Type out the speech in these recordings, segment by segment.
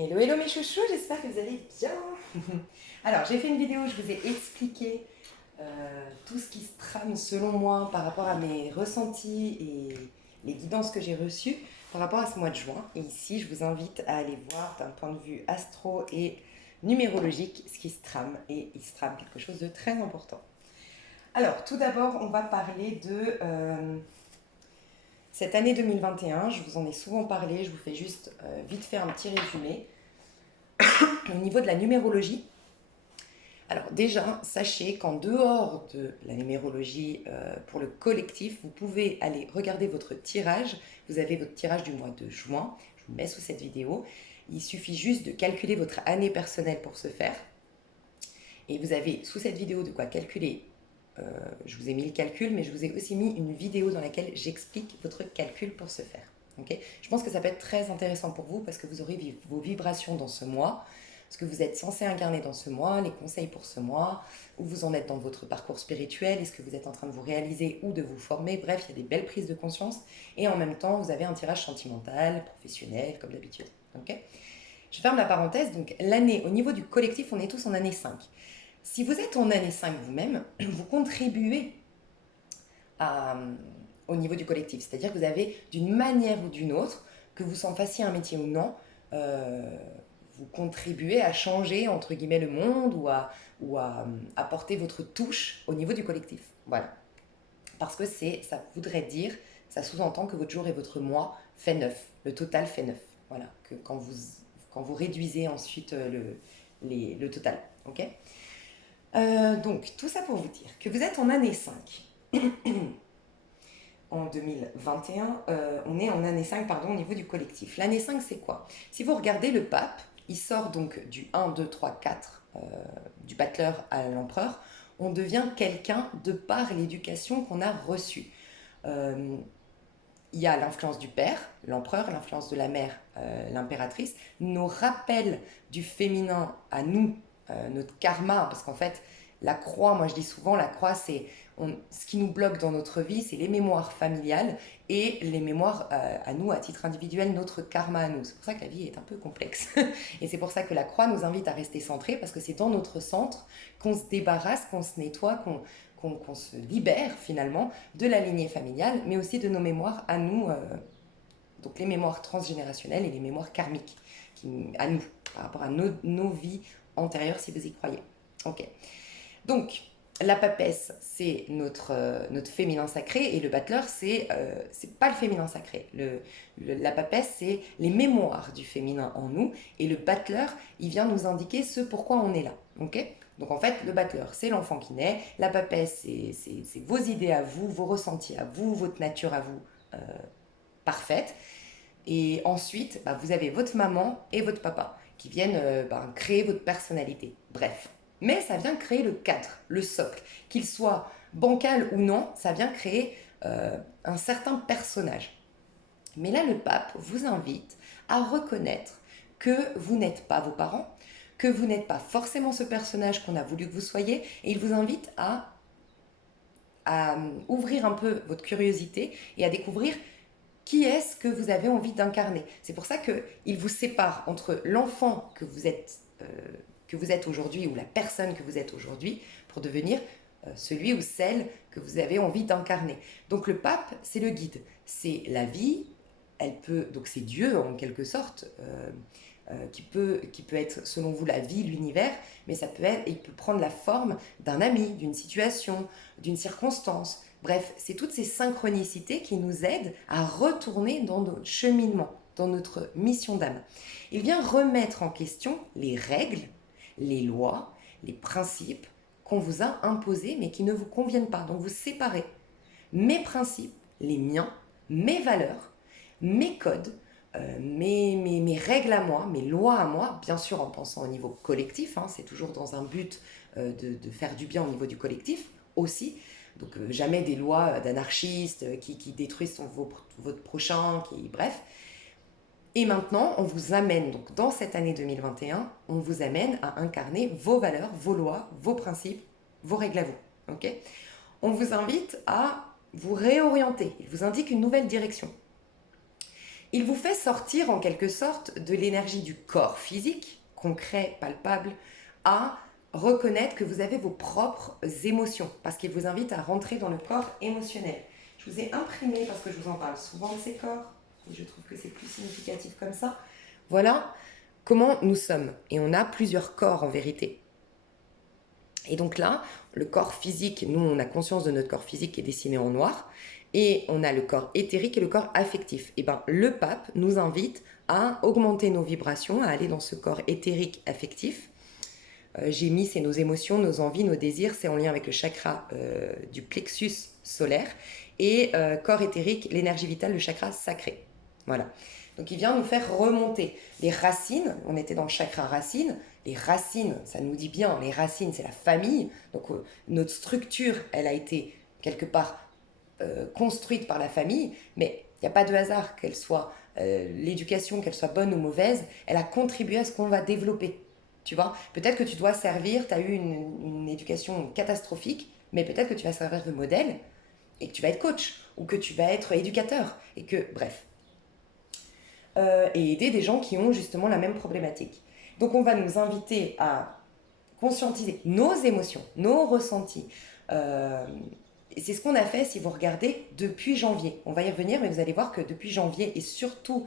Hello, hello mes chouchous, j'espère que vous allez bien. Alors, j'ai fait une vidéo où je vous ai expliqué tout ce qui se trame selon moi par rapport à mes ressentis et les guidances que j'ai reçues par rapport à ce mois de juin. Et ici, je vous invite à aller voir d'un point de vue astro et numérologique ce qui se trame. Et il se trame quelque chose de très important. Alors, tout d'abord, on va parler de cette année 2021. Je vous en ai souvent parlé, je vous fais juste vite fait un petit résumé. Au niveau de la numérologie, alors déjà, sachez qu'en dehors de la numérologie pour le collectif, vous pouvez aller regarder votre tirage. Vous avez votre tirage du mois de juin, je vous mets sous cette vidéo. Il suffit juste de calculer votre année personnelle pour ce faire. Et vous avez sous cette vidéo de quoi calculer. Je vous ai mis le calcul, mais je vous ai aussi mis une vidéo dans laquelle j'explique votre calcul pour ce faire. Okay, je pense que ça peut être très intéressant pour vous parce que vous aurez vos vibrations dans ce mois, ce que vous êtes censé incarner dans ce mois, les conseils pour ce mois, où vous en êtes dans votre parcours spirituel, est-ce que vous êtes en train de vous réaliser ou de vous former. Bref, il y a des belles prises de conscience et en même temps, vous avez un tirage sentimental, professionnel, comme d'habitude. Okay, je ferme la parenthèse. Donc l'année, au niveau du collectif, on est tous en année 5. Si vous êtes en année 5 vous-même, vous contribuez au niveau du collectif. C'est-à-dire que vous avez, d'une manière ou d'une autre, que vous en fassiez un métier ou non, vous contribuez à changer, entre guillemets, le monde ou à apporter votre touche au niveau du collectif. Voilà. Parce que ça voudrait dire, ça sous-entend que votre jour et votre mois fait 9. Le total fait 9. Voilà. Que quand vous réduisez ensuite le total. Ok, donc, tout ça pour vous dire que vous êtes en année 5. En 2021, on est en année 5, pardon, au niveau du collectif. L'année 5, c'est quoi? Si vous regardez le pape, il sort donc du 1, 2, 3, 4, du battleur à l'empereur. On devient quelqu'un de par l'éducation qu'on a reçue. Il y a l'influence du père, l'empereur, l'influence de la mère, l'impératrice, nos rappels du féminin à nous, notre karma, parce qu'en fait, la croix, moi je dis souvent, la croix, c'est ce qui nous bloque dans notre vie, c'est les mémoires familiales et les mémoires à nous, à titre individuel, notre karma à nous. C'est pour ça que la vie est un peu complexe. Et c'est pour ça que la croix nous invite à rester centrés, parce que c'est dans notre centre qu'on se débarrasse, qu'on se nettoie, qu'on se libère finalement de la lignée familiale, mais aussi de nos mémoires à nous, donc les mémoires transgénérationnelles et les mémoires karmiques à nous, par rapport à nos vies antérieures, si vous y croyez. Ok. Donc, la papesse, c'est notre féminin sacré, et le battleur, c'est pas le féminin sacré. La papesse, c'est les mémoires du féminin en nous, et le battleur, il vient nous indiquer ce pourquoi on est là. Ok, donc en fait, le battleur, c'est l'enfant qui naît, la papesse, c'est vos idées à vous, vos ressentis à vous, votre nature à vous parfaite. Et ensuite, vous avez votre maman et votre papa qui viennent créer votre personnalité. Bref. Mais ça vient créer le cadre, le socle. Qu'il soit bancal ou non, ça vient créer un certain personnage. Mais là, le pape vous invite à reconnaître que vous n'êtes pas vos parents, que vous n'êtes pas forcément ce personnage qu'on a voulu que vous soyez, et il vous invite à ouvrir un peu votre curiosité et à découvrir qui est-ce que vous avez envie d'incarner. C'est pour ça qu'il vous sépare entre l'enfant que vous êtes aujourd'hui, ou la personne que vous êtes aujourd'hui, pour devenir celui ou celle que vous avez envie d'incarner. Donc le pape, c'est le guide, c'est la vie, donc c'est Dieu en quelque sorte, qui peut être selon vous la vie, l'univers, mais il peut prendre la forme d'un ami, d'une situation, d'une circonstance. Bref, c'est toutes ces synchronicités qui nous aident à retourner dans notre cheminement, dans notre mission d'âme. Il vient remettre en question les règles, les lois, les principes qu'on vous a imposés mais qui ne vous conviennent pas. Donc vous séparez mes principes, les miens, mes valeurs, mes codes, mes règles à moi, mes lois à moi, bien sûr en pensant au niveau collectif, hein, c'est toujours dans un but de faire du bien au niveau du collectif aussi. Donc jamais des lois d'anarchistes qui détruisent votre prochain, bref. Et maintenant, on vous amène, donc dans cette année 2021, on vous amène à incarner vos valeurs, vos lois, vos principes, vos règles à vous. Okay, on vous invite à vous réorienter. Il vous indique une nouvelle direction. Il vous fait sortir en quelque sorte de l'énergie du corps physique, concret, palpable, à reconnaître que vous avez vos propres émotions, parce qu'il vous invite à rentrer dans le corps émotionnel. Je vous ai imprimé, parce que je vous en parle souvent de ces corps, et je trouve que c'est plus significatif comme ça. Voilà comment nous sommes. Et on a plusieurs corps en vérité. Et donc là, le corps physique, nous on a conscience de notre corps physique qui est dessiné en noir, et on a le corps éthérique et le corps affectif. Et bien le pape nous invite à augmenter nos vibrations, à aller dans ce corps éthérique affectif. J'ai mis, c'est nos émotions, nos envies, nos désirs, c'est en lien avec le chakra du plexus solaire, et corps éthérique, l'énergie vitale, le chakra sacré. Voilà. Donc il vient nous faire remonter les racines. On était dans le chakra racine. Les racines, ça nous dit bien, les racines, c'est la famille. Donc notre structure, elle a été quelque part construite par la famille, mais il n'y a pas de hasard qu'elle soit l'éducation, qu'elle soit bonne ou mauvaise, elle a contribué à ce qu'on va développer. Tu vois, peut-être que tu dois servir, tu as eu une éducation catastrophique, mais peut-être que tu vas servir de modèle et que tu vas être coach ou que tu vas être éducateur et que, bref, et aider des gens qui ont justement la même problématique. Donc on va nous inviter à conscientiser nos émotions, nos ressentis. Et c'est ce qu'on a fait si vous regardez depuis janvier. On va y revenir, mais vous allez voir que depuis janvier et surtout,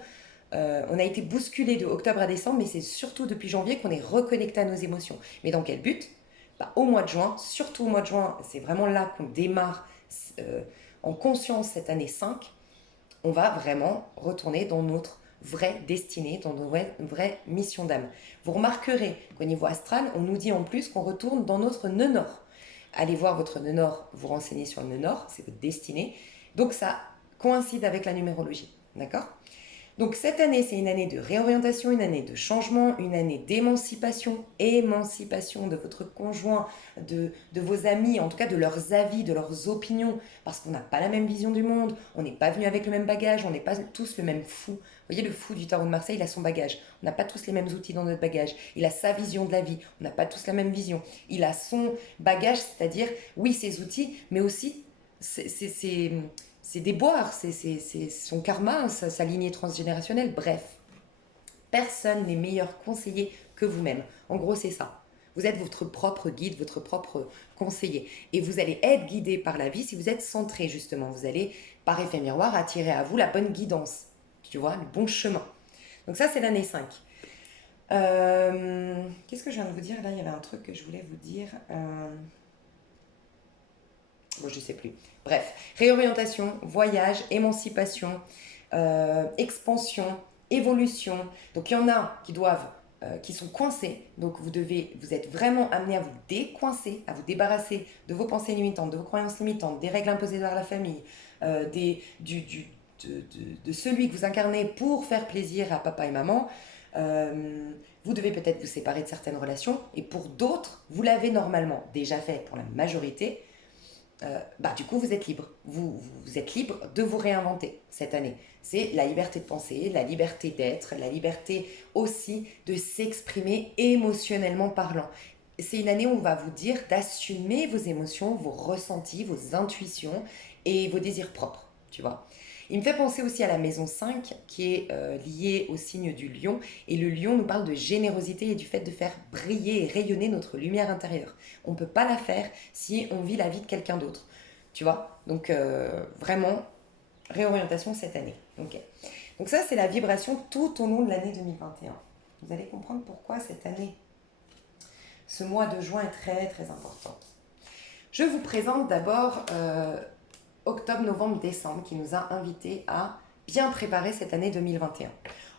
on a été bousculé de octobre à décembre, mais c'est surtout depuis janvier qu'on est reconnecté à nos émotions. Mais dans quel but? Bah, au mois de juin, surtout au mois de juin, c'est vraiment là qu'on démarre en conscience cette année 5, on va vraiment retourner dans notre vraie destinée, dans notre vraie mission d'âme. Vous remarquerez qu'au niveau astral, on nous dit en plus qu'on retourne dans notre nœud nord. Allez voir votre nœud nord, vous renseignez sur le nœud nord, c'est votre destinée. Donc ça coïncide avec la numérologie, d'accord? Donc cette année, c'est une année de réorientation, une année de changement, une année d'émancipation, émancipation de votre conjoint, de vos amis, en tout cas de leurs avis, de leurs opinions, parce qu'on n'a pas la même vision du monde, on n'est pas venu avec le même bagage, on n'est pas tous le même fou. Vous voyez, le fou du tarot de Marseille, il a son bagage. On n'a pas tous les mêmes outils dans notre bagage. Il a sa vision de la vie, on n'a pas tous la même vision. Il a son bagage, c'est-à-dire, oui, ses outils, mais aussi ses déboires, c'est son karma, sa lignée transgénérationnelle, bref. Personne n'est meilleur conseiller que vous-même. En gros, c'est ça. Vous êtes votre propre guide, votre propre conseiller. Et vous allez être guidé par la vie si vous êtes centré, justement. Vous allez, par effet miroir, attirer à vous la bonne guidance. Tu vois, le bon chemin. Donc ça, c'est l'année 5. Qu'est-ce que je viens de vous dire? Là, il y avait un truc que je voulais vous dire. Bon, je ne sais plus. Bref, réorientation, voyage, émancipation, expansion, évolution. Donc il y en a qui doivent, qui sont coincés. Donc vous êtes vraiment amené à vous décoincer, à vous débarrasser de vos pensées limitantes, de vos croyances limitantes, des règles imposées par la famille, de celui que vous incarnez pour faire plaisir à papa et maman. Vous devez peut-être vous séparer de certaines relations et pour d'autres, vous l'avez normalement déjà fait pour la majorité. Du coup, vous êtes libre. Vous êtes libre de vous réinventer cette année. C'est la liberté de penser, la liberté d'être, la liberté aussi de s'exprimer émotionnellement parlant. C'est une année où on va vous dire d'assumer vos émotions, vos ressentis, vos intuitions et vos désirs propres, tu vois. Il me fait penser aussi à la maison 5 qui est liée au signe du lion. Et le lion nous parle de générosité et du fait de faire briller et rayonner notre lumière intérieure. On ne peut pas la faire si on vit la vie de quelqu'un d'autre. Tu vois? Donc vraiment, réorientation cette année. Ok. Donc ça, c'est la vibration tout au long de l'année 2021. Vous allez comprendre pourquoi cette année, ce mois de juin est très très important. Je vous présente d'abord octobre, novembre, décembre qui nous a invités à bien préparer cette année 2021.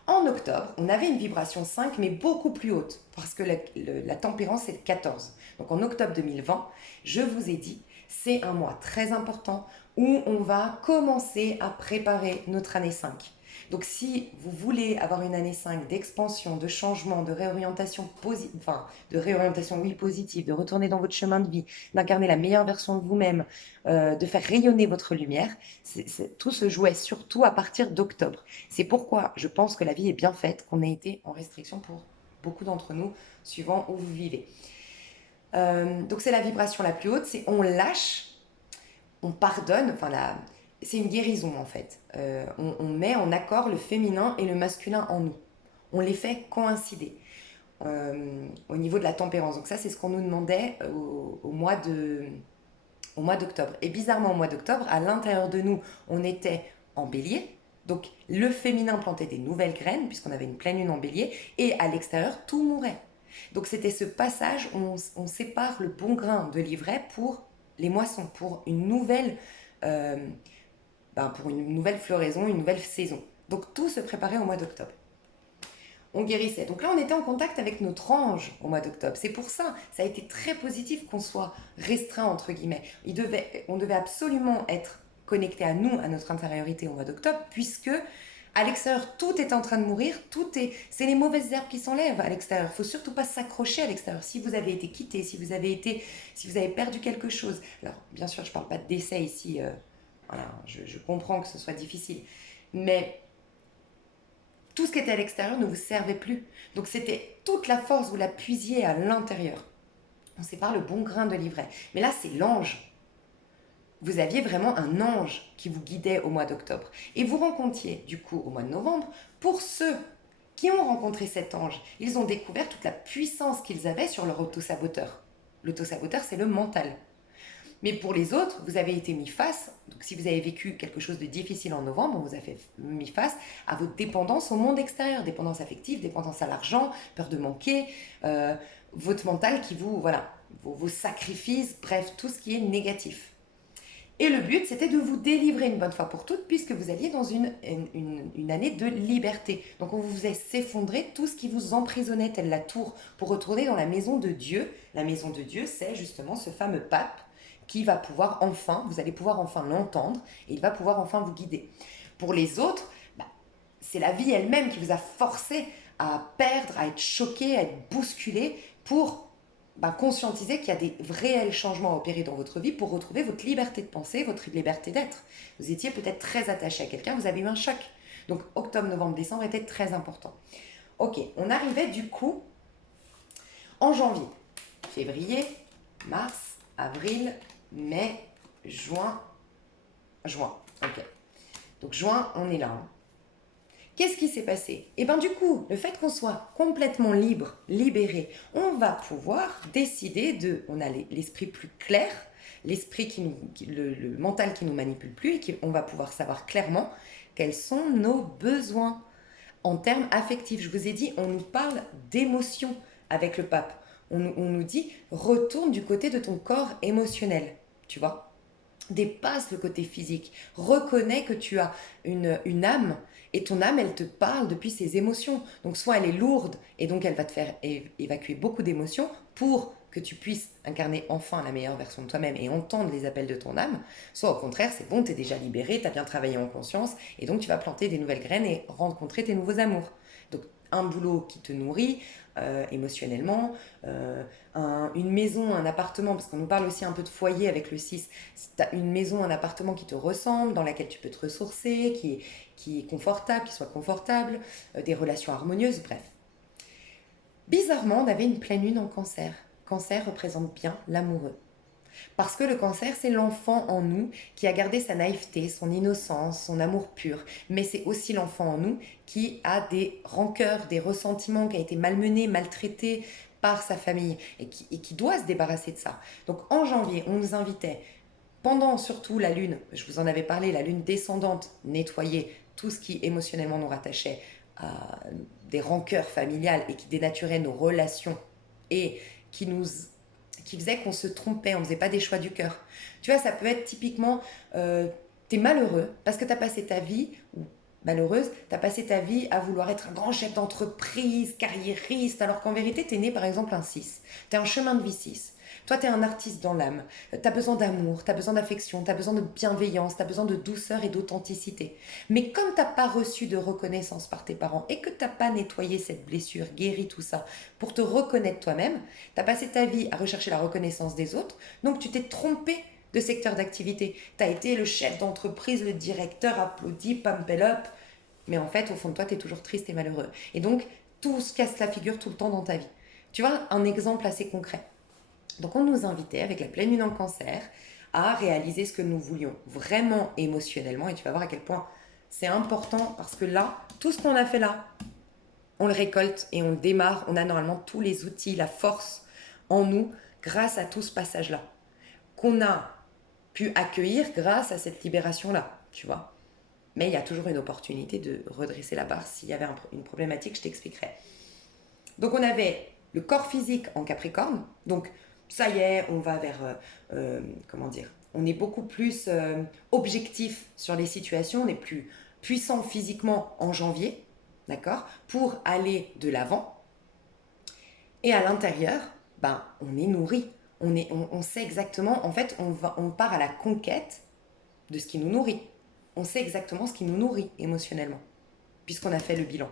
En octobre, on avait une vibration 5 mais beaucoup plus haute parce que la tempérance est 14. Donc en octobre 2020, je vous ai dit, c'est un mois très important où on va commencer à préparer notre année 5. Donc si vous voulez avoir une année 5 d'expansion, de changement, de réorientation positive, oui, positive, de retourner dans votre chemin de vie, d'incarner la meilleure version de vous-même, de faire rayonner votre lumière, tout se jouait surtout à partir d'octobre. C'est pourquoi je pense que la vie est bien faite, qu'on ait été en restriction pour beaucoup d'entre nous, suivant où vous vivez. Donc c'est la vibration la plus haute, c'est on lâche, on pardonne, c'est une guérison en fait. On met en accord le féminin et le masculin en nous. On les fait coïncider au niveau de la tempérance. Donc ça, c'est ce qu'on nous demandait au mois d'octobre. Et bizarrement, au mois d'octobre, à l'intérieur de nous, on était en bélier. Donc le féminin plantait des nouvelles graines, puisqu'on avait une pleine lune en bélier, et à l'extérieur, tout mourait. Donc c'était ce passage où on sépare le bon grain de l'ivraie pour les moissons, euh, pour une nouvelle floraison, une nouvelle saison. Donc tout se préparait au mois d'octobre. On guérissait. Donc là, on était en contact avec notre ange au mois d'octobre. C'est pour ça, ça a été très positif qu'on soit restreint, entre guillemets. On devait absolument être connecté à nous, à notre intériorité au mois d'octobre, puisque à l'extérieur, tout est en train de mourir, c'est les mauvaises herbes qui s'enlèvent à l'extérieur. Il ne faut surtout pas s'accrocher à l'extérieur. Si vous avez été quitté, si vous avez perdu quelque chose. Alors, bien sûr, je ne parle pas de décès ici. Voilà, je comprends que ce soit difficile. Mais tout ce qui était à l'extérieur ne vous servait plus. Donc c'était toute la force, vous la puisiez à l'intérieur. On sépare le bon grain de l'ivraie. Mais là, c'est l'ange. Vous aviez vraiment un ange qui vous guidait au mois d'octobre. Et vous rencontriez, du coup, au mois de novembre, pour ceux qui ont rencontré cet ange, ils ont découvert toute la puissance qu'ils avaient sur leur autosaboteur. L'autosaboteur, c'est le mental. Mais pour les autres, vous avez été mis face, donc si vous avez vécu quelque chose de difficile en novembre, on vous a fait mis face à votre dépendance au monde extérieur, dépendance affective, dépendance à l'argent, peur de manquer, votre mental qui vous, voilà, vos sacrifices, bref, tout ce qui est négatif. Et le but, c'était de vous délivrer une bonne fois pour toutes, puisque vous alliez dans une année de liberté. Donc on vous faisait s'effondrer tout ce qui vous emprisonnait, telle la tour, pour retourner dans la maison de Dieu. La maison de Dieu, c'est justement ce fameux pape qui va pouvoir enfin, vous allez pouvoir enfin l'entendre, et il va pouvoir enfin vous guider. Pour les autres, c'est la vie elle-même qui vous a forcé à perdre, à être choqué, à être bousculé pour conscientiser qu'il y a des réels changements à opérer dans votre vie pour retrouver votre liberté de penser, votre liberté d'être. Vous étiez peut-être très attaché à quelqu'un, vous avez eu un choc. Donc octobre, novembre, décembre était très important. Ok, on arrivait du coup en janvier, février, mars, avril, mai, juin. Ok. Donc juin, on est là. Hein. Qu'est-ce qui s'est passé? Et bien du coup, le fait qu'on soit complètement libre, libéré, on va pouvoir décider on a l'esprit plus clair, l'esprit le mental qui nous manipule plus, et on va pouvoir savoir clairement quels sont nos besoins en termes affectifs. Je vous ai dit, on nous parle d'émotions avec le pape. On nous dit, retourne du côté de ton corps émotionnel, tu vois? Dépasse le côté physique, reconnais que tu as une âme, et ton âme, elle te parle depuis ses émotions. Donc soit elle est lourde, et donc elle va te faire évacuer beaucoup d'émotions pour que tu puisses incarner enfin la meilleure version de toi-même et entendre les appels de ton âme, soit au contraire, c'est bon, tu es déjà libéré, tu as bien travaillé en conscience, et donc tu vas planter des nouvelles graines et rencontrer tes nouveaux amours. Donc un boulot qui te nourrit émotionnellement, une maison, un appartement, parce qu'on nous parle aussi un peu de foyer avec le 6, tu as une maison, un appartement qui te ressemble, dans laquelle tu peux te ressourcer, qui est confortable, qui soit confortable, des relations harmonieuses, bref. Bizarrement, on avait une pleine lune en cancer. Cancer représente bien l'amoureux. Parce que le cancer, c'est l'enfant en nous qui a gardé sa naïveté, son innocence, son amour pur. Mais c'est aussi l'enfant en nous qui a des rancœurs, des ressentiments, qui a été malmené, maltraité par sa famille et qui doit se débarrasser de ça. Donc en janvier, on nous invitait, pendant surtout la lune, je vous en avais parlé, la lune descendante, nettoyer tout ce qui émotionnellement nous rattachait à des rancœurs familiales et qui dénaturait nos relations et qui faisait qu'on se trompait, on ne faisait pas des choix du cœur. Tu vois, ça peut être typiquement, t'es malheureux parce que t'as passé ta vie, ou malheureuse, t'as passé ta vie à vouloir être un grand chef d'entreprise, carriériste, alors qu'en vérité, t'es né par exemple un 6. T'es un chemin de vie 6. Toi, t'es un artiste dans l'âme. T'as besoin d'amour, t'as besoin d'affection, t'as besoin de bienveillance, t'as besoin de douceur et d'authenticité. Mais comme t'as pas reçu de reconnaissance par tes parents et que t'as pas nettoyé cette blessure, guéri tout ça, pour te reconnaître toi-même, t'as passé ta vie à rechercher la reconnaissance des autres, donc tu t'es trompé de secteur d'activité. T'as été le chef d'entreprise, le directeur applaudi, pump it up, mais en fait, au fond de toi, t'es toujours triste et malheureux. Et donc, tout se casse la figure tout le temps dans ta vie. Tu vois, un exemple assez concret. Donc on nous invitait avec la pleine lune en cancer à réaliser ce que nous voulions vraiment émotionnellement. Et tu vas voir à quel point c'est important parce que là, tout ce qu'on a fait là, on le récolte et on le démarre. On a normalement tous les outils, la force en nous grâce à tout ce passage-là qu'on a pu accueillir grâce à cette libération-là, tu vois. Mais il y a toujours une opportunité de redresser la barre. S'il y avait une problématique, je t'expliquerai. Donc on avait le corps physique en Capricorne. Donc ça y est, on va vers, comment dire, on est beaucoup plus objectif sur les situations, on est plus puissant physiquement en janvier, d'accord, pour aller de l'avant. Et à l'intérieur, ben, on est nourri. On sait exactement, en fait, on part à la conquête de ce qui nous nourrit. On sait exactement ce qui nous nourrit émotionnellement, puisqu'on a fait le bilan.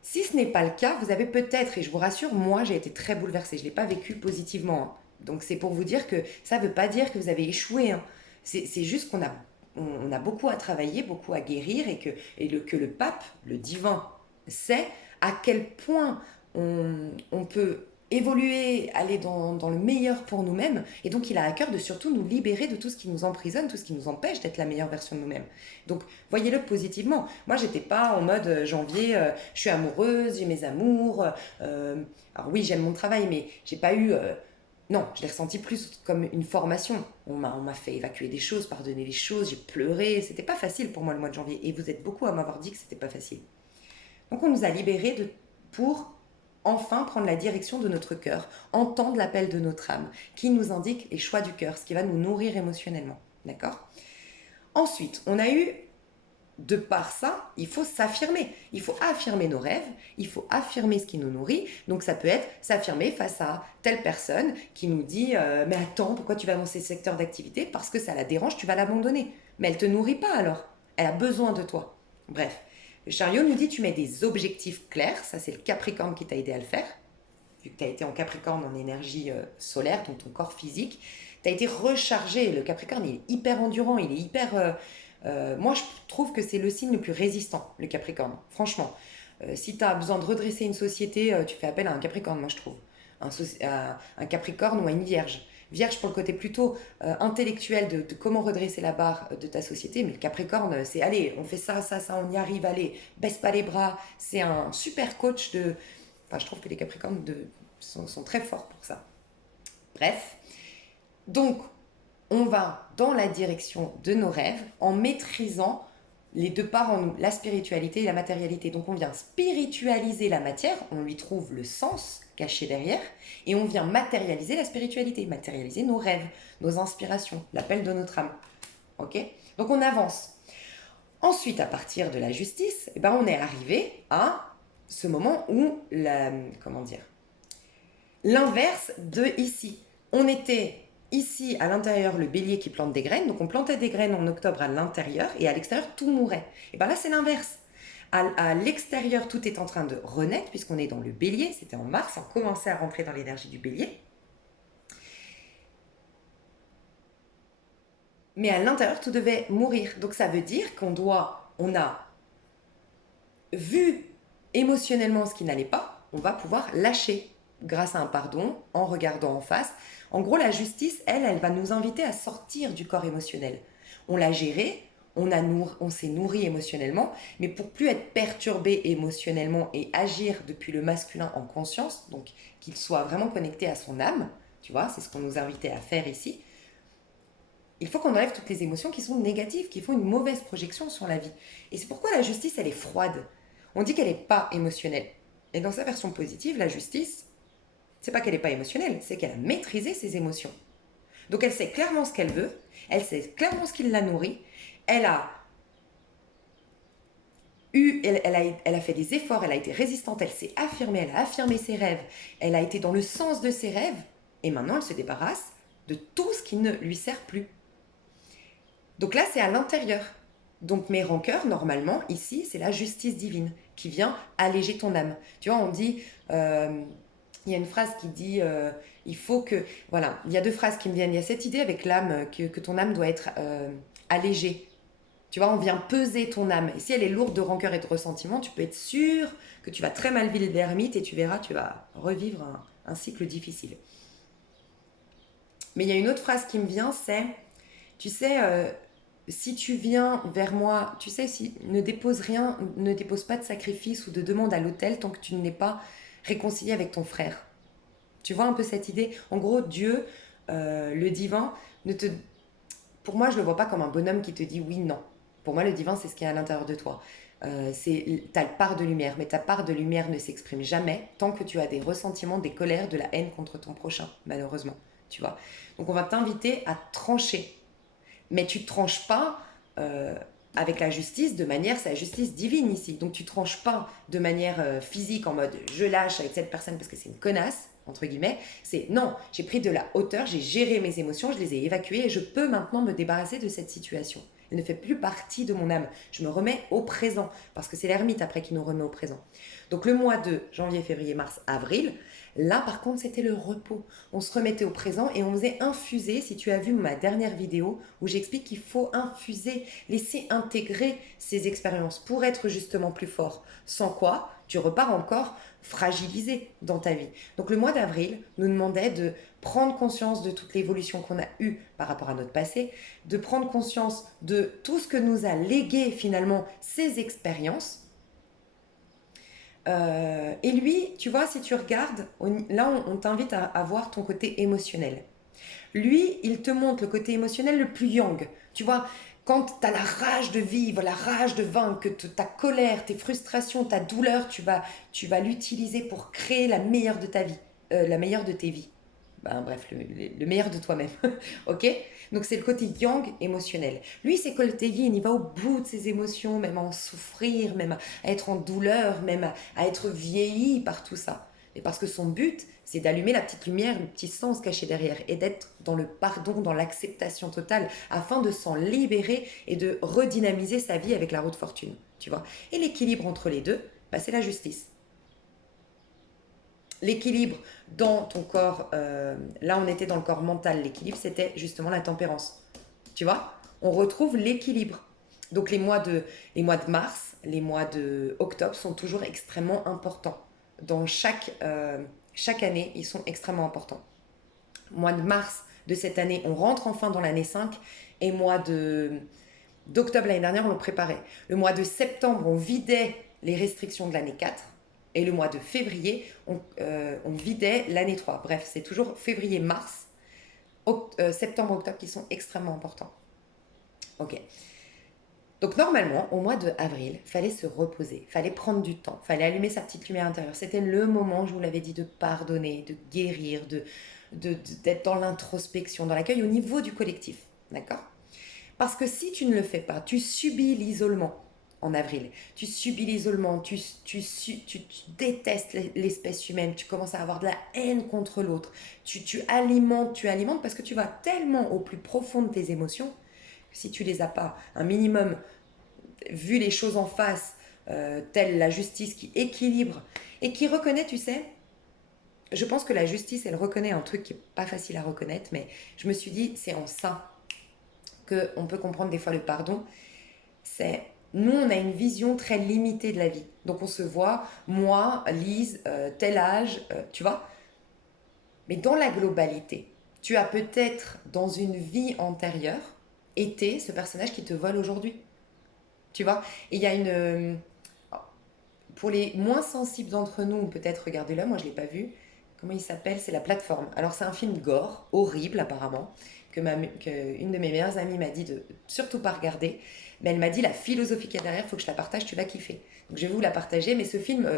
Si ce n'est pas le cas, vous avez peut-être, et je vous rassure, moi j'ai été très bouleversée, je ne l'ai pas vécu positivement. Hein. Donc c'est pour vous dire que ça ne veut pas dire que vous avez échoué. Hein. C'est juste on a beaucoup à travailler, beaucoup à guérir, que le pape, le divin, sait à quel point on peut évoluer, aller dans le meilleur pour nous-mêmes. Et donc il a à cœur de surtout nous libérer de tout ce qui nous emprisonne, tout ce qui nous empêche d'être la meilleure version de nous-mêmes. Donc voyez-le positivement. Moi j'étais pas en mode janvier, je suis amoureuse, j'ai mes amours. Alors oui, j'aime mon travail, mais j'ai pas eu... non, je l'ai ressenti plus comme une formation. On m'a fait évacuer des choses, pardonner les choses, j'ai pleuré. C'était pas facile pour moi le mois de janvier. Et vous êtes beaucoup à m'avoir dit que c'était pas facile. Donc on nous a libérés pour enfin prendre la direction de notre cœur, entendre l'appel de notre âme, qui nous indique les choix du cœur, ce qui va nous nourrir émotionnellement. D'accord ? Ensuite, on a eu, de par ça, il faut s'affirmer. Il faut affirmer nos rêves, il faut affirmer ce qui nous nourrit. Donc ça peut être s'affirmer face à telle personne qui nous dit mais attends, pourquoi tu vas dans ces secteurs d'activité ? Parce que ça la dérange, tu vas l'abandonner. Mais elle ne te nourrit pas alors. Elle a besoin de toi. Bref. Le chariot nous dit tu mets des objectifs clairs, ça c'est le Capricorne qui t'a aidé à le faire, vu que tu as été en Capricorne en énergie solaire, donc ton corps physique, tu as été rechargé. Le Capricorne il est hyper endurant, il est hyper... moi je trouve que c'est le signe le plus résistant, le Capricorne, franchement. Si tu as besoin de redresser une société, tu fais appel à un Capricorne, moi je trouve. Un Capricorne ou à une Vierge. Vierge pour le côté plutôt intellectuel de comment redresser la barre de ta société, mais le Capricorne, c'est allez, on fait ça, ça, ça, on y arrive, allez, baisse pas les bras. C'est un super coach de... Enfin, je trouve que les Capricornes sont très forts pour ça. Bref, donc, on va dans la direction de nos rêves en maîtrisant les deux parts en nous, la spiritualité et la matérialité. Donc on vient spiritualiser la matière, on lui trouve le sens caché derrière, et on vient matérialiser la spiritualité, matérialiser nos rêves, nos inspirations, l'appel de notre âme. Ok ? Donc on avance. Ensuite, à partir de la justice, eh ben, on est arrivé à ce moment où, l'inverse de ici. On était ici, à l'intérieur, le bélier qui plante des graines. Donc, on plantait des graines en octobre à l'intérieur et à l'extérieur, tout mourait. Et bien là, c'est l'inverse. À l'extérieur, tout est en train de renaître puisqu'on est dans le bélier. C'était en mars, on commençait à rentrer dans l'énergie du bélier. Mais à l'intérieur, tout devait mourir. Donc, ça veut dire on a vu émotionnellement ce qui n'allait pas, on va pouvoir lâcher grâce à un pardon, en regardant en face. En gros, la justice, elle va nous inviter à sortir du corps émotionnel. On l'a géré, on s'est nourri émotionnellement, mais pour plus être perturbé émotionnellement et agir depuis le masculin en conscience, donc qu'il soit vraiment connecté à son âme, tu vois, c'est ce qu'on nous invitait à faire ici, il faut qu'on enlève toutes les émotions qui sont négatives, qui font une mauvaise projection sur la vie. Et c'est pourquoi la justice, elle est froide. On dit qu'elle n'est pas émotionnelle. Et dans sa version positive, la justice, c'est pas qu'elle n'est pas émotionnelle, c'est qu'elle a maîtrisé ses émotions. Donc elle sait clairement ce qu'elle veut, elle sait clairement ce qui la nourrit, elle a fait des efforts, elle a été résistante, elle s'est affirmée, elle a affirmé ses rêves, elle a été dans le sens de ses rêves, et maintenant elle se débarrasse de tout ce qui ne lui sert plus. Donc là, c'est à l'intérieur. Donc mes rancœurs, normalement, ici, c'est la justice divine qui vient alléger ton âme. Tu vois, on dit... il y a une phrase qui dit il faut que... Voilà, il y a deux phrases qui me viennent. Il y a cette idée avec l'âme, que ton âme doit être allégée. Tu vois, on vient peser ton âme. Et si elle est lourde de rancœur et de ressentiment, tu peux être sûr que tu vas très mal vivre l'ermite et tu verras, tu vas revivre un cycle difficile. Mais il y a une autre phrase qui me vient, c'est, tu sais, si tu viens vers moi, tu sais, si ne dépose rien, ne dépose pas de sacrifice ou de demande à l'autel tant que tu n'es pas réconcilié avec ton frère. Tu vois un peu cette idée? En gros, Dieu, le divin, ne te, pour moi, je ne le vois pas comme un bonhomme qui te dit oui, non. Pour moi, le divin, c'est ce qui est à l'intérieur de toi. C'est ta part de lumière, mais ta part de lumière ne s'exprime jamais tant que tu as des ressentiments, des colères, de la haine contre ton prochain, malheureusement. Tu vois. Donc, on va t'inviter à trancher, mais tu ne tranches pas euh, avec la justice de manière, c'est la justice divine ici. Donc tu ne tranches pas de manière physique en mode je lâche avec cette personne parce que c'est une connasse, entre guillemets. C'est non, j'ai pris de la hauteur, j'ai géré mes émotions, je les ai évacuées et je peux maintenant me débarrasser de cette situation. Elle ne fait plus partie de mon âme. Je me remets au présent parce que c'est l'ermite après qui nous remet au présent. Donc le mois de janvier, février, mars, avril, là par contre c'était le repos. On se remettait au présent et on faisait infuser, si tu as vu ma dernière vidéo où j'explique qu'il faut infuser, laisser intégrer ces expériences pour être justement plus fort. Sans quoi, tu repars encore fragilisé dans ta vie. Donc le mois d'avril nous demandait de prendre conscience de toute l'évolution qu'on a eue par rapport à notre passé, de prendre conscience de tout ce que nous a légué finalement ces expériences. Et lui, tu vois, si tu regardes, là on t'invite à voir ton côté émotionnel. Lui, il te montre le côté émotionnel le plus yang. Tu vois, quand tu as la rage de vivre, la rage de vaincre, que ta colère, tes frustrations, ta douleur, tu vas l'utiliser pour créer la meilleure de ta vie, la meilleure de tes vies. Ben, bref, le meilleur de toi-même. Ok. Donc c'est le côté yang émotionnel. Lui, c'est côté yin, il va au bout de ses émotions, même à en souffrir, même à être en douleur, même à être vieilli par tout ça. Et parce que son but, c'est d'allumer la petite lumière, le petit sens caché derrière, et d'être dans le pardon, dans l'acceptation totale, afin de s'en libérer et de redynamiser sa vie avec la roue de fortune. Tu vois. Et l'équilibre entre les deux, bah, c'est la justice. L'équilibre dans ton corps, là on était dans le corps mental, l'équilibre c'était justement la tempérance. Tu vois, on retrouve l'équilibre. Donc les mois de mars, les mois de octobre sont toujours extrêmement importants. Dans chaque année, ils sont extrêmement importants. Mois de mars de cette année, on rentre enfin dans l'année 5 et d'octobre l'année dernière, on le préparait. Le mois de septembre, on vidait les restrictions de l'année 4. Et le mois de février, on vidait l'année 3. Bref, c'est toujours février, mars, septembre, octobre qui sont extrêmement importants. Ok. Donc normalement, au mois de avril, fallait se reposer, fallait prendre du temps, fallait allumer sa petite lumière intérieure. C'était le moment, je vous l'avais dit, de pardonner, de guérir, d'être dans l'introspection, dans l'accueil au niveau du collectif. D'accord? Parce que si tu ne le fais pas, tu subis l'isolement en avril. Tu subis l'isolement, tu détestes l'espèce humaine, tu commences à avoir de la haine contre l'autre. Tu alimentes parce que tu vas tellement au plus profond de tes émotions que si tu les as pas un minimum vu les choses en face, telle la justice qui équilibre et qui reconnaît, tu sais, je pense que la justice, elle reconnaît un truc qui est pas facile à reconnaître, mais je me suis dit, c'est en ça qu'on peut comprendre des fois le pardon. C'est nous, on a une vision très limitée de la vie. Donc on se voit, moi, Lise, tel âge, tu vois. Mais dans la globalité, tu as peut-être dans une vie antérieure été ce personnage qui te vole aujourd'hui. Tu vois. Et il y a pour les moins sensibles d'entre nous, peut-être regardez-le, moi je ne l'ai pas vu. Comment il s'appelle? C'est La Plateforme. Alors c'est un film gore, horrible apparemment, que une de mes meilleures amies m'a dit de surtout pas regarder. Mais elle m'a dit la philosophie qu'il y a derrière, il faut que je la partage, tu vas kiffer. Donc je vais vous la partager, mais ce film,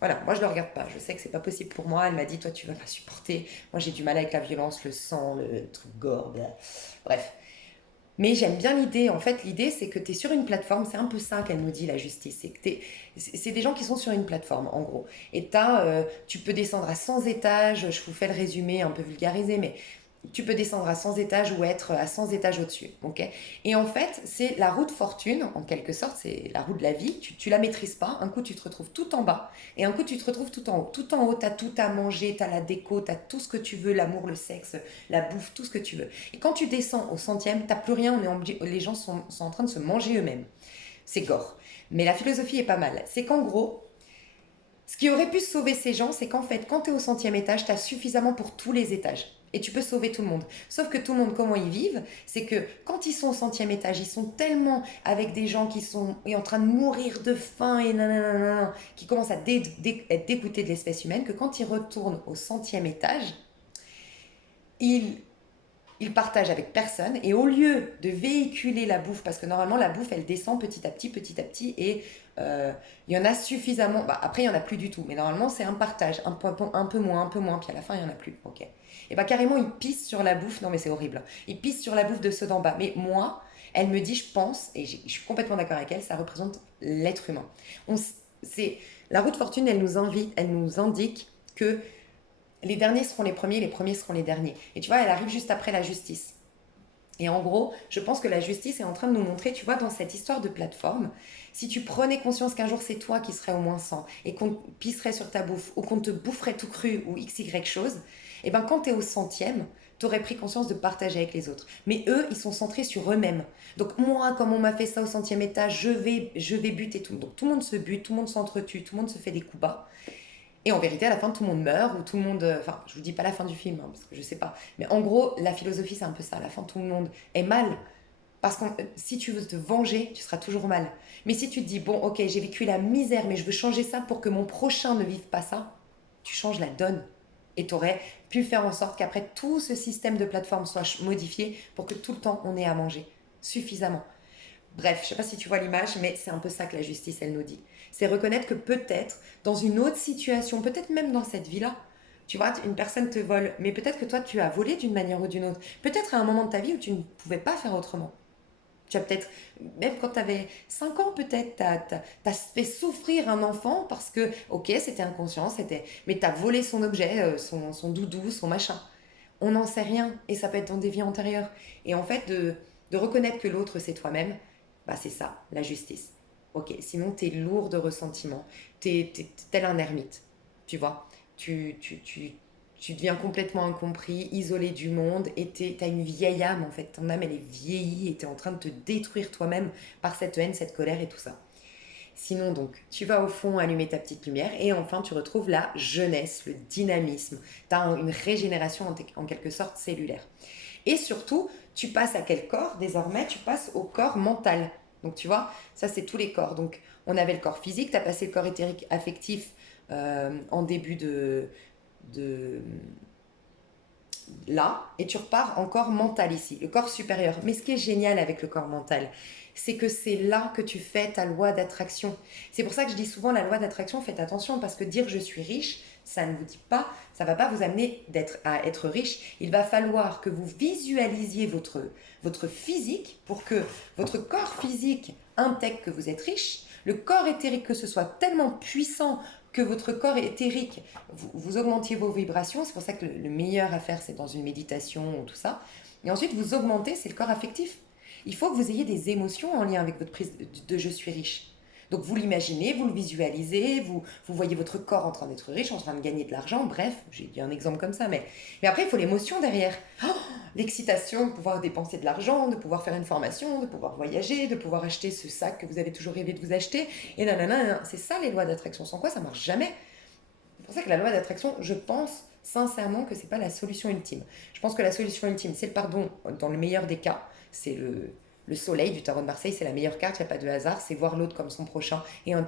voilà, moi je le regarde pas. Je sais que c'est pas possible pour moi. Elle m'a dit, toi tu vas pas supporter. Moi j'ai du mal avec la violence, le sang, le truc gore. Blah. Bref. Mais j'aime bien l'idée. En fait, l'idée, c'est que tu es sur une plateforme. C'est un peu ça qu'elle nous dit, la justice. C'est des gens qui sont sur une plateforme, en gros. Et tu peux descendre à 100 étages. Je vous fais le résumé un peu vulgarisé, mais tu peux descendre à 100 étages ou être à 100 étages au-dessus. Okay, et en fait, c'est la roue de fortune, en quelque sorte. C'est la roue de la vie. Tu la maîtrises pas. Un coup, tu te retrouves tout en bas. Et un coup, tu te retrouves tout en haut. Tout en haut, tu as tout à manger. Tu as la déco. Tu as tout ce que tu veux. L'amour, le sexe, la bouffe, tout ce que tu veux. Et quand tu descends au centième, tu n'as plus rien. Les gens sont en train de se manger eux-mêmes. C'est gore. Mais la philosophie est pas mal. C'est qu'en gros, ce qui aurait pu sauver ces gens, c'est qu'en fait, quand tu es au centième étage, tu as suffisamment pour tous les étages. Et tu peux sauver tout le monde. Sauf que tout le monde, comment ils vivent, c'est que quand ils sont au centième étage, ils sont tellement avec des gens qui sont en train de mourir de faim et nanana, qui commencent à être dégoûtés de l'espèce humaine, que quand ils retournent au centième étage, ils ils partagent avec personne et au lieu de véhiculer la bouffe, parce que normalement la bouffe elle descend petit à petit et il y en a suffisamment, bah, après il y en a plus du tout, mais normalement c'est un partage, un peu moins, puis à la fin il y en a plus, ok. Et bah carrément ils pissent sur la bouffe, non mais c'est horrible, ils pissent sur la bouffe de ceux d'en bas, mais moi, elle me dit, je pense, et je suis complètement d'accord avec elle, ça représente l'être humain. On, c'est, la route fortune, elle nous invite, elle nous indique que les derniers seront les premiers seront les derniers. Et tu vois, elle arrive juste après la justice. Et en gros, je pense que la justice est en train de nous montrer, tu vois, dans cette histoire de plateforme, si tu prenais conscience qu'un jour c'est toi qui serais au moins 100 et qu'on pisserait sur ta bouffe ou qu'on te boufferait tout cru ou XY chose, et ben quand tu es au centième, tu aurais pris conscience de partager avec les autres. Mais eux, ils sont centrés sur eux-mêmes. Donc moi, comme on m'a fait ça au centième étage, je vais buter tout le monde. Donc tout le monde se bute, tout le monde s'entretue, tout le monde se fait des coups bas. Et en vérité, à la fin, tout le monde meurt, ou tout le monde. Enfin, je vous dis pas la fin du film, hein, parce que je sais pas. Mais en gros, la philosophie, c'est un peu ça. À la fin, tout le monde est mal. Parce que si tu veux te venger, tu seras toujours mal. Mais si tu te dis, bon, ok, j'ai vécu la misère, mais je veux changer ça pour que mon prochain ne vive pas ça, tu changes la donne. Et tu aurais pu faire en sorte qu'après tout ce système de plateforme soit modifié pour que tout le temps on ait à manger suffisamment. Bref, je sais pas si tu vois l'image, mais c'est un peu ça que la justice, elle nous dit. C'est reconnaître que peut-être, dans une autre situation, peut-être même dans cette vie-là, tu vois, une personne te vole, mais peut-être que toi, tu as volé d'une manière ou d'une autre. Peut-être à un moment de ta vie où tu ne pouvais pas faire autrement. Tu as peut-être, même quand tu avais 5 ans, peut-être, tu as fait souffrir un enfant parce que, ok, c'était inconscient, mais tu as volé son objet, son doudou, son machin. On n'en sait rien et ça peut être dans des vies antérieures. Et en fait, de reconnaître que l'autre, c'est toi-même, bah c'est ça, la justice. Ok, sinon, tu es lourd de ressentiment, tu es tel un ermite, tu vois. Tu deviens complètement incompris, isolé du monde, et tu as une vieille âme, en fait. Ton âme, elle est vieillie, et tu es en train de te détruire toi-même par cette haine, cette colère et tout ça. Sinon, donc, tu vas au fond allumer ta petite lumière, et enfin, tu retrouves la jeunesse, le dynamisme. Tu as une régénération en quelque sorte cellulaire. Et surtout, tu passes à quel corps? Désormais, tu passes au corps mental. Donc, tu vois, ça, c'est tous les corps. Donc, on avait le corps physique, tu as passé le corps éthérique affectif en début de là, et tu repars en corps mental ici, le corps supérieur. Mais ce qui est génial avec le corps mental, c'est que c'est là que tu fais ta loi d'attraction. C'est pour ça que je dis souvent la loi d'attraction, faites attention, parce que dire je suis riche, ça ne vous dit pas, ça ne va pas vous amener à être riche. Il va falloir que vous visualisiez votre physique pour que votre corps physique intègre que vous êtes riche, le corps éthérique que ce soit tellement puissant que votre corps éthérique, vous augmentiez vos vibrations. C'est pour ça que le meilleur à faire, c'est dans une méditation ou tout ça. Et ensuite, vous augmentez, c'est le corps affectif. Il faut que vous ayez des émotions en lien avec votre prise de je suis riche. Donc vous l'imaginez, vous le visualisez, vous voyez votre corps en train d'être riche, en train de gagner de l'argent, bref, j'ai dit un exemple comme ça, mais après il faut l'émotion derrière. Oh, l'excitation de pouvoir dépenser de l'argent, de pouvoir faire une formation, de pouvoir voyager, de pouvoir acheter ce sac que vous avez toujours rêvé de vous acheter, et nanana, c'est ça les lois d'attraction, sans quoi ça marche jamais. C'est pour ça que la loi d'attraction, je pense sincèrement que c'est pas la solution ultime. Je pense que la solution ultime, c'est le pardon dans le meilleur des cas, c'est le soleil du tarot de Marseille, c'est la meilleure carte, il n'y a pas de hasard, c'est voir l'autre comme son prochain et en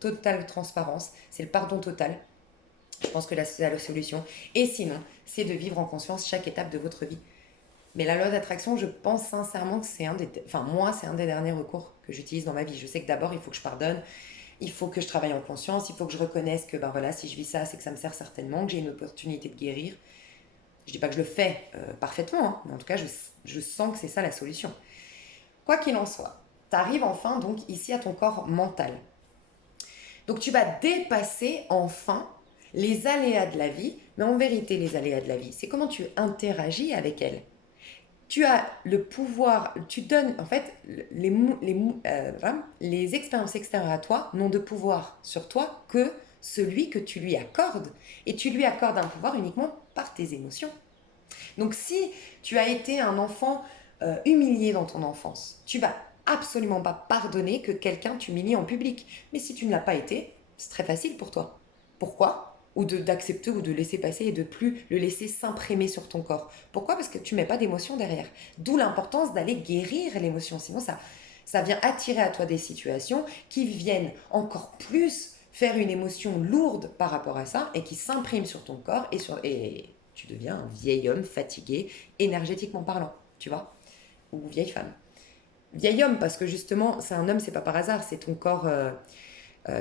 totale transparence, c'est le pardon total. Je pense que c'est la solution. Et sinon, c'est de vivre en conscience chaque étape de votre vie. Mais la loi d'attraction, je pense sincèrement que c'est enfin moi, c'est un des derniers recours que j'utilise dans ma vie. Je sais que d'abord, il faut que je pardonne, il faut que je travaille en conscience, il faut que je reconnaisse que ben voilà, si je vis ça, c'est que ça me sert certainement, que j'ai une opportunité de guérir. Je dis pas que je le fais parfaitement, hein, mais en tout cas, je sens que c'est ça la solution. Quoi qu'il en soit, tu arrives enfin donc ici à ton corps mental. Donc tu vas dépasser enfin les aléas de la vie, mais en vérité les aléas de la vie, c'est comment tu interagis avec elles. Tu as le pouvoir, tu donnes, en fait, les expériences extérieures à toi n'ont de pouvoir sur toi que celui que tu lui accordes. Et tu lui accordes un pouvoir uniquement par tes émotions. Donc si tu as été un enfant humilié dans ton enfance, tu vas absolument pas pardonner que quelqu'un t'humilie en public. Mais si tu ne l'as pas été, c'est très facile pour toi. Pourquoi? ou d'accepter ou de laisser passer et de plus le laisser s'imprimer sur ton corps. Pourquoi? Parce que tu mets pas d'émotion derrière. D'où l'importance d'aller guérir l'émotion. Sinon, ça vient attirer à toi des situations qui viennent encore plus faire une émotion lourde par rapport à ça et qui s'imprime sur ton corps et tu deviens un vieil homme fatigué, énergétiquement parlant, tu vois, ou vieille femme. Vieil homme, parce que justement, c'est un homme, c'est pas par hasard, c'est ton corps.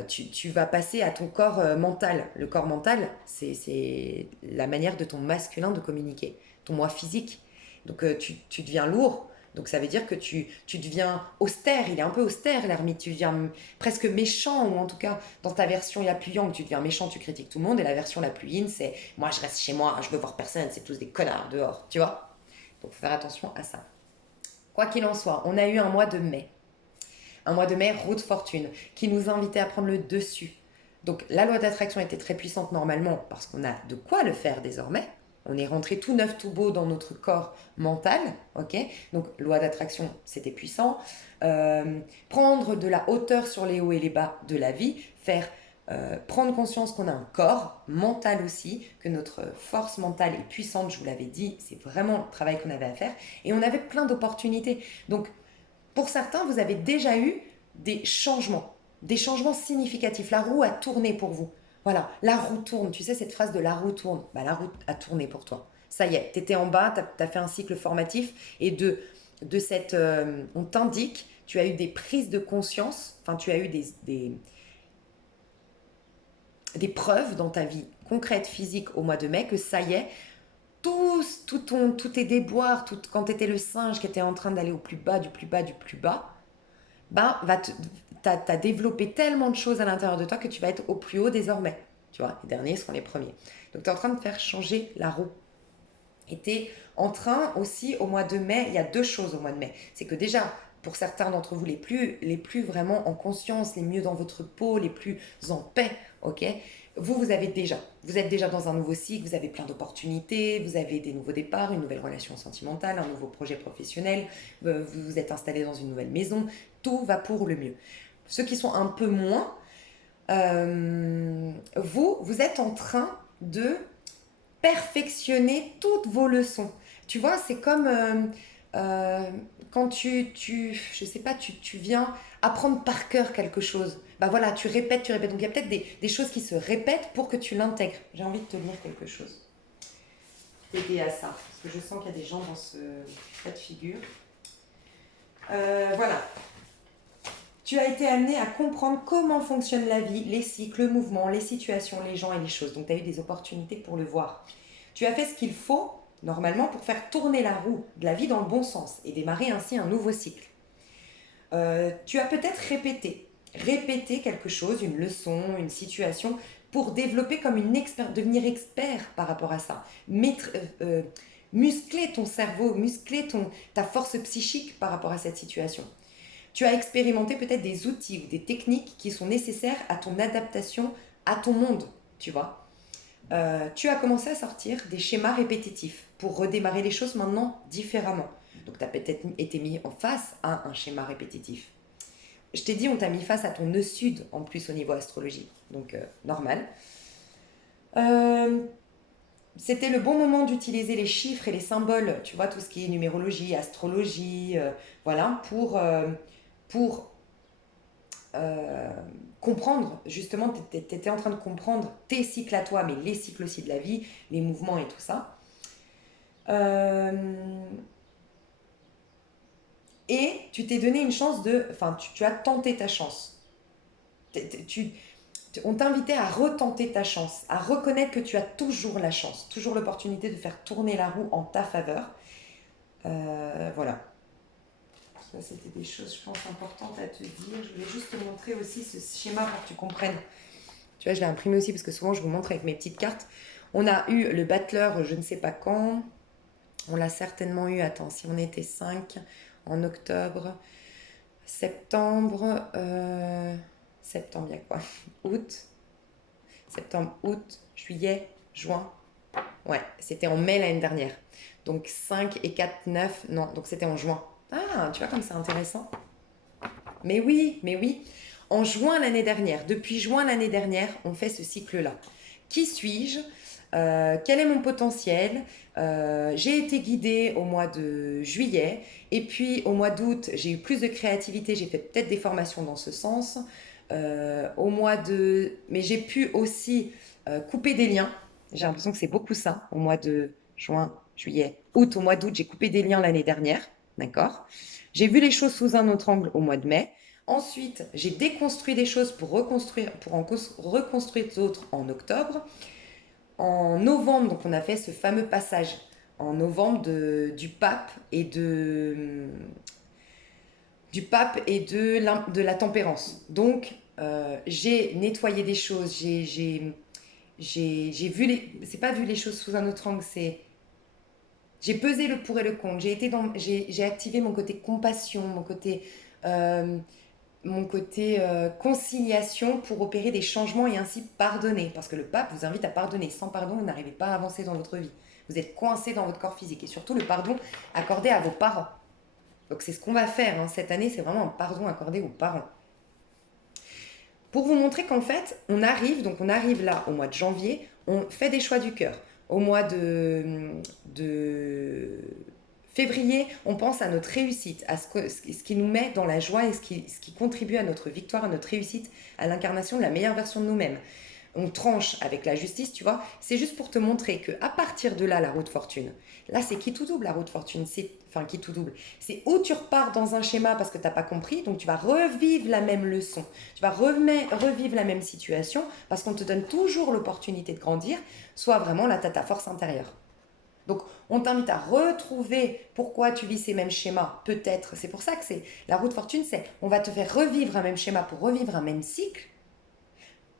Tu vas passer à ton corps mental. Le corps mental, c'est la manière de ton masculin de communiquer, ton moi physique. Donc tu deviens lourd, donc ça veut dire que tu deviens austère, il est un peu austère l'ermite, tu deviens presque méchant, ou en tout cas dans ta version la plus yang, tu deviens méchant, tu critiques tout le monde, et la version la plus yin, c'est moi je reste chez moi, je veux voir personne, c'est tous des connards dehors, tu vois. Donc faut faire attention à ça. Quoi qu'il en soit, on a eu un mois de mai. Un mois de mai, route fortune, qui nous invitait à prendre le dessus. Donc la loi d'attraction était très puissante normalement parce qu'on a de quoi le faire désormais. On est rentré tout neuf, tout beau dans notre corps mental, ok. Donc loi d'attraction, c'était puissant. Prendre de la hauteur sur les hauts et les bas de la vie, faire prendre conscience qu'on a un corps mental aussi, que notre force mentale est puissante, je vous l'avais dit, c'est vraiment le travail qu'on avait à faire. Et on avait plein d'opportunités. Donc pour certains, vous avez déjà eu des changements significatifs. La roue a tourné pour vous. Voilà, la roue tourne. Tu sais cette phrase de la roue tourne. Bah, la roue a tourné pour toi. Ça y est, tu étais en bas, tu as fait un cycle formatif et de cette... on t'indique, tu as eu des prises de conscience, enfin tu as eu des preuves dans ta vie concrète, physique au mois de mai que ça y est, tous tes déboires, quand tu étais le singe qui était en train d'aller au plus bas, du plus bas, du plus bas, ben, t'as développé tellement de choses à l'intérieur de toi que tu vas être au plus haut désormais. Tu vois, les derniers seront les premiers. Donc, tu es en train de faire changer la roue. Et tu es en train aussi, au mois de mai, il y a deux choses au mois de mai. C'est que déjà, pour certains d'entre vous, les plus vraiment en conscience, les mieux dans votre peau, les plus en paix, ok, vous êtes déjà dans un nouveau cycle, vous avez plein d'opportunités, vous avez des nouveaux départs, une nouvelle relation sentimentale, un nouveau projet professionnel, vous vous êtes installé dans une nouvelle maison, tout va pour le mieux. Ceux qui sont un peu moins, vous êtes en train de perfectionner toutes vos leçons. Tu vois, c'est comme quand je sais pas, tu viens apprendre par cœur quelque chose. Bah voilà, tu répètes, tu répètes. Donc il y a peut-être des choses qui se répètent pour que tu l'intègres. J'ai envie de te lire quelque chose. T'aider à ça. Parce que je sens qu'il y a des gens dans ce cas de figure. Voilà. Tu as été amené à comprendre comment fonctionne la vie, les cycles, le mouvement, les situations, les gens et les choses. Donc tu as eu des opportunités pour le voir. Tu as fait ce qu'il faut, normalement, pour faire tourner la roue de la vie dans le bon sens et démarrer ainsi un nouveau cycle. Tu as peut-être répété quelque chose, une leçon, une situation, pour développer comme devenir expert par rapport à ça. Muscler ton cerveau, muscler ta force psychique par rapport à cette situation. Tu as expérimenté peut-être des outils ou des techniques qui sont nécessaires à ton adaptation à ton monde, tu vois. Tu as commencé à sortir des schémas répétitifs pour redémarrer les choses maintenant différemment. Donc tu as peut-être été mis en face à un schéma répétitif. Je t'ai dit, on t'a mis face à ton nœud sud en plus au niveau astrologie, donc normal. C'était le bon moment d'utiliser les chiffres et les symboles, tu vois, tout ce qui est numérologie, astrologie, voilà, pour comprendre, justement, tu étais en train de comprendre tes cycles à toi, mais les cycles aussi de la vie, les mouvements et tout ça. Et tu t'es donné une chance enfin, tu as tenté ta chance. On t'invitait à retenter ta chance, à reconnaître que tu as toujours la chance, toujours l'opportunité de faire tourner la roue en ta faveur. Voilà. Ça, c'était des choses, je pense, importantes à te dire. Je voulais juste te montrer aussi ce schéma pour que tu comprennes. Tu vois, je l'ai imprimé aussi parce que souvent, je vous montre avec mes petites cartes. On a eu le battleur, je ne sais pas quand. On l'a certainement eu, attends, si on était 5 en octobre, septembre, septembre, il y a quoi? Septembre, août, juillet, juin. Ouais, c'était en mai l'année dernière. Donc 5 et 4, 9, non, donc c'était en juin. Ah, tu vois comme c'est intéressant. Mais oui. En juin l'année dernière, depuis juin l'année dernière, on fait ce cycle-là. Qui suis-je? Quel est mon potentiel? J'ai été guidée au mois de juillet et puis au mois d'août, j'ai eu plus de créativité, j'ai fait peut-être des formations dans ce sens. Mais j'ai pu aussi couper des liens. J'ai l'impression que c'est beaucoup ça, au mois de juin, juillet, août, au mois d'août, j'ai coupé des liens l'année dernière, d'accord? J'ai vu les choses sous un autre angle au mois de mai. Ensuite, j'ai déconstruit des choses pour reconstruire, reconstruire d'autres en octobre. En novembre, donc on a fait ce fameux passage en novembre du pape et de la tempérance. Donc, j'ai nettoyé des choses, j'ai vu c'est pas vu les choses sous un autre angle, c'est j'ai pesé le pour et le contre. J'ai activé mon côté compassion, euh, mon côté conciliation pour opérer des changements et ainsi pardonner. Parce que le pape vous invite à pardonner. Sans pardon, vous n'arrivez pas à avancer dans votre vie. Vous êtes coincé dans votre corps physique. Et surtout le pardon accordé à vos parents. Donc c'est ce qu'on va faire hein. Cette année, c'est vraiment un pardon accordé aux parents. Pour vous montrer qu'en fait, on arrive là au mois de janvier, on fait des choix du cœur. Au mois de février, on pense à notre réussite, à ce qui nous met dans la joie et ce qui contribue à notre victoire, à notre réussite, à l'incarnation de la meilleure version de nous-mêmes. On tranche avec la justice, tu vois. C'est juste pour te montrer que à partir de là, la roue de fortune, là c'est qui tout double la roue de fortune, enfin qui tout double. C'est où tu repars dans un schéma parce que tu n'as pas compris, donc tu vas revivre la même leçon, tu vas revivre la même situation parce qu'on te donne toujours l'opportunité de grandir, soit vraiment là tu as ta force intérieure. Donc, on t'invite à retrouver pourquoi tu vis ces mêmes schémas. Peut-être, c'est pour ça que c'est la roue de fortune, c'est on va te faire revivre un même schéma pour revivre un même cycle,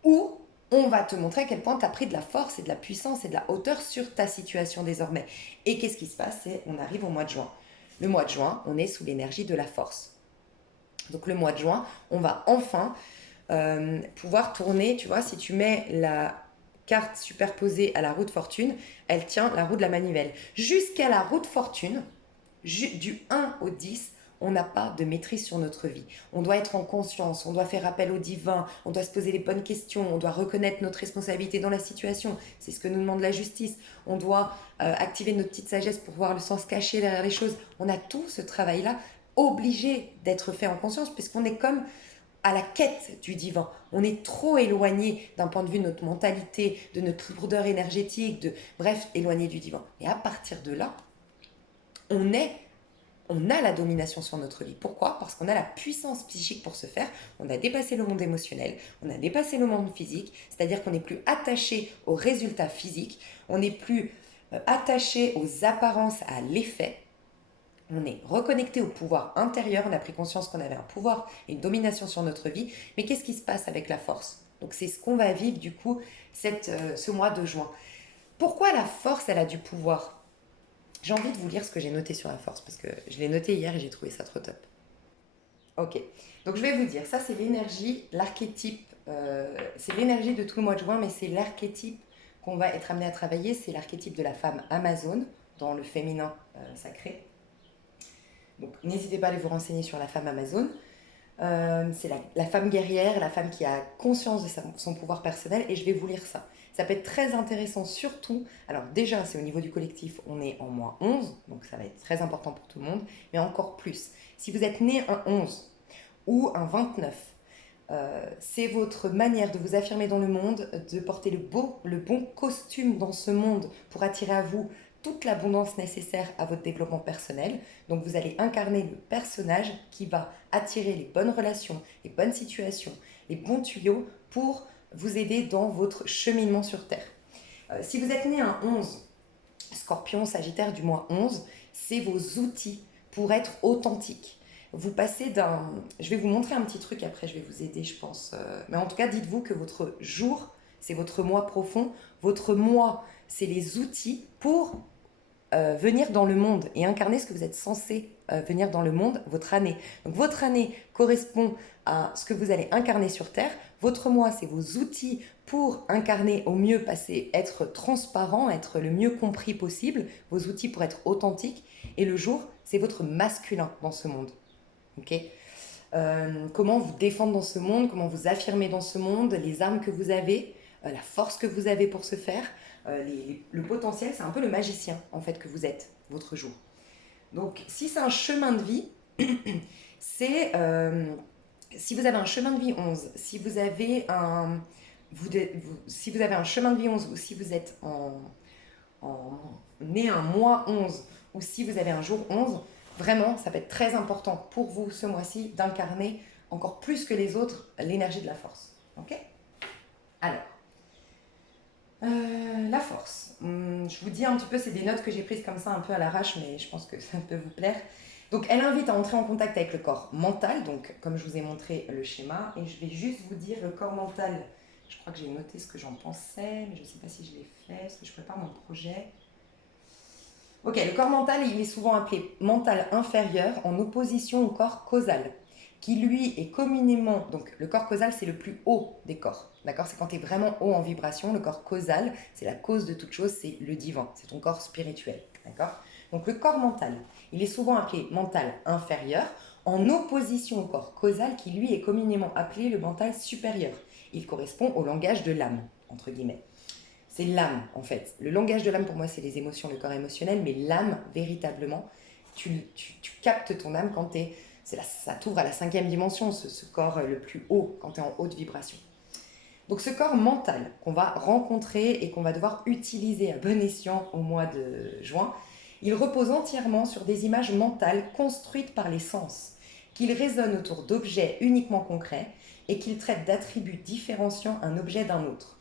ou on va te montrer à quel point tu as pris de la force et de la puissance et de la hauteur sur ta situation désormais. Et qu'est-ce qui se passe? C'est on arrive au mois de juin. Le mois de juin, on est sous l'énergie de la force. Donc le mois de juin, on va enfin pouvoir tourner, tu vois, si tu mets la carte superposée à la roue de fortune, elle tient la roue de la manivelle. Jusqu'à la roue de fortune, du 1 au 10, on n'a pas de maîtrise sur notre vie. On doit être en conscience, on doit faire appel au divin, on doit se poser les bonnes questions, on doit reconnaître notre responsabilité dans la situation. C'est ce que nous demande la justice. On doit activer notre petite sagesse pour voir le sens caché derrière les choses. On a tout ce travail-là obligé d'être fait en conscience puisqu'on est comme à la quête du divin. On est trop éloigné d'un point de vue de notre mentalité, de notre lourdeur énergétique, bref, éloigné du divin. Et à partir de là, on a la domination sur notre vie. Pourquoi? Parce qu'on a la puissance psychique pour ce faire. On a dépassé le monde émotionnel, on a dépassé le monde physique, c'est-à-dire qu'on n'est plus attaché aux résultats physiques, on n'est plus attaché aux apparences, à l'effet. On est reconnecté au pouvoir intérieur, on a pris conscience qu'on avait un pouvoir et une domination sur notre vie. Mais qu'est-ce qui se passe avec la force? Donc c'est ce qu'on va vivre du coup ce mois de juin. Pourquoi la force, elle a du pouvoir? J'ai envie de vous lire ce que j'ai noté sur la force, parce que je l'ai noté hier et j'ai trouvé ça trop top. Ok, donc je vais vous dire, ça c'est l'énergie, l'archétype, c'est l'énergie de tout le mois de juin, mais c'est l'archétype qu'on va être amené à travailler, c'est l'archétype de la femme Amazone, dans le féminin sacré. Donc n'hésitez pas à aller vous renseigner sur la femme Amazone. C'est la femme guerrière, la femme qui a conscience de son pouvoir personnel, et je vais vous lire ça. Ça peut être très intéressant, surtout, alors déjà c'est au niveau du collectif, on est en moins 11, donc ça va être très important pour tout le monde, mais encore plus. Si vous êtes né un 11 ou un 29, c'est votre manière de vous affirmer dans le monde, de porter le bon costume dans ce monde pour attirer à vous toute l'abondance nécessaire à votre développement personnel. Donc vous allez incarner le personnage qui va attirer les bonnes relations, les bonnes situations, les bons tuyaux pour vous aider dans votre cheminement sur Terre. Si vous êtes né un 11, Scorpion, Sagittaire du mois 11, c'est vos outils pour être authentique. Vous passez d'un... Je vais vous montrer un petit truc, après je vais vous aider, je pense. Mais en tout cas, dites-vous que votre jour, c'est votre moi profond. Votre moi, c'est les outils pour venir dans le monde et incarner ce que vous êtes censé venir dans le monde, votre année. Donc votre année correspond à ce que vous allez incarner sur Terre. Votre moi, c'est vos outils pour incarner au mieux, être transparent, être le mieux compris possible, vos outils pour être authentique. Et le jour, c'est votre masculin dans ce monde. Okay, comment vous défendre dans ce monde, comment vous affirmer dans ce monde, les armes que vous avez, la force que vous avez pour ce faire, le potentiel, c'est un peu le magicien en fait que vous êtes, votre jour. Donc si c'est un chemin de vie, c'est si vous avez un chemin de vie 11, si vous avez si vous avez un chemin de vie 11 ou si vous êtes né un mois 11 ou si vous avez un jour 11, vraiment, ça peut être très important pour vous ce mois-ci d'incarner encore plus que les autres l'énergie de la force. Ok? Alors, la force. Je vous dis un petit peu, c'est des notes que j'ai prises comme ça un peu à l'arrache, mais je pense que ça peut vous plaire. Donc, elle invite à entrer en contact avec le corps mental, donc comme je vous ai montré le schéma, et je vais juste vous dire le corps mental. Je crois que j'ai noté ce que j'en pensais, mais je ne sais pas si je l'ai fait, parce que je prépare mon projet. Ok, le corps mental, il est souvent appelé mental inférieur en opposition au corps causal, qui lui est communément, donc le corps causal c'est le plus haut des corps, d'accord? C'est quand tu es vraiment haut en vibration, le corps causal, c'est la cause de toute chose, c'est le divin, c'est ton corps spirituel, d'accord? Donc le corps mental, il est souvent appelé mental inférieur en opposition au corps causal qui lui est communément appelé le mental supérieur. Il correspond au langage de l'âme, entre guillemets. C'est l'âme, en fait. Le langage de l'âme, pour moi, c'est les émotions, le corps émotionnel, mais l'âme, véritablement, tu captes ton âme quand ça t'ouvre à la 5e dimension, ce corps le plus haut, quand tu es en haute vibration. Donc ce corps mental qu'on va rencontrer et qu'on va devoir utiliser à bon escient au mois de juin, il repose entièrement sur des images mentales construites par les sens, qu'il résonne autour d'objets uniquement concrets et qu'il traite d'attributs différenciant un objet d'un autre.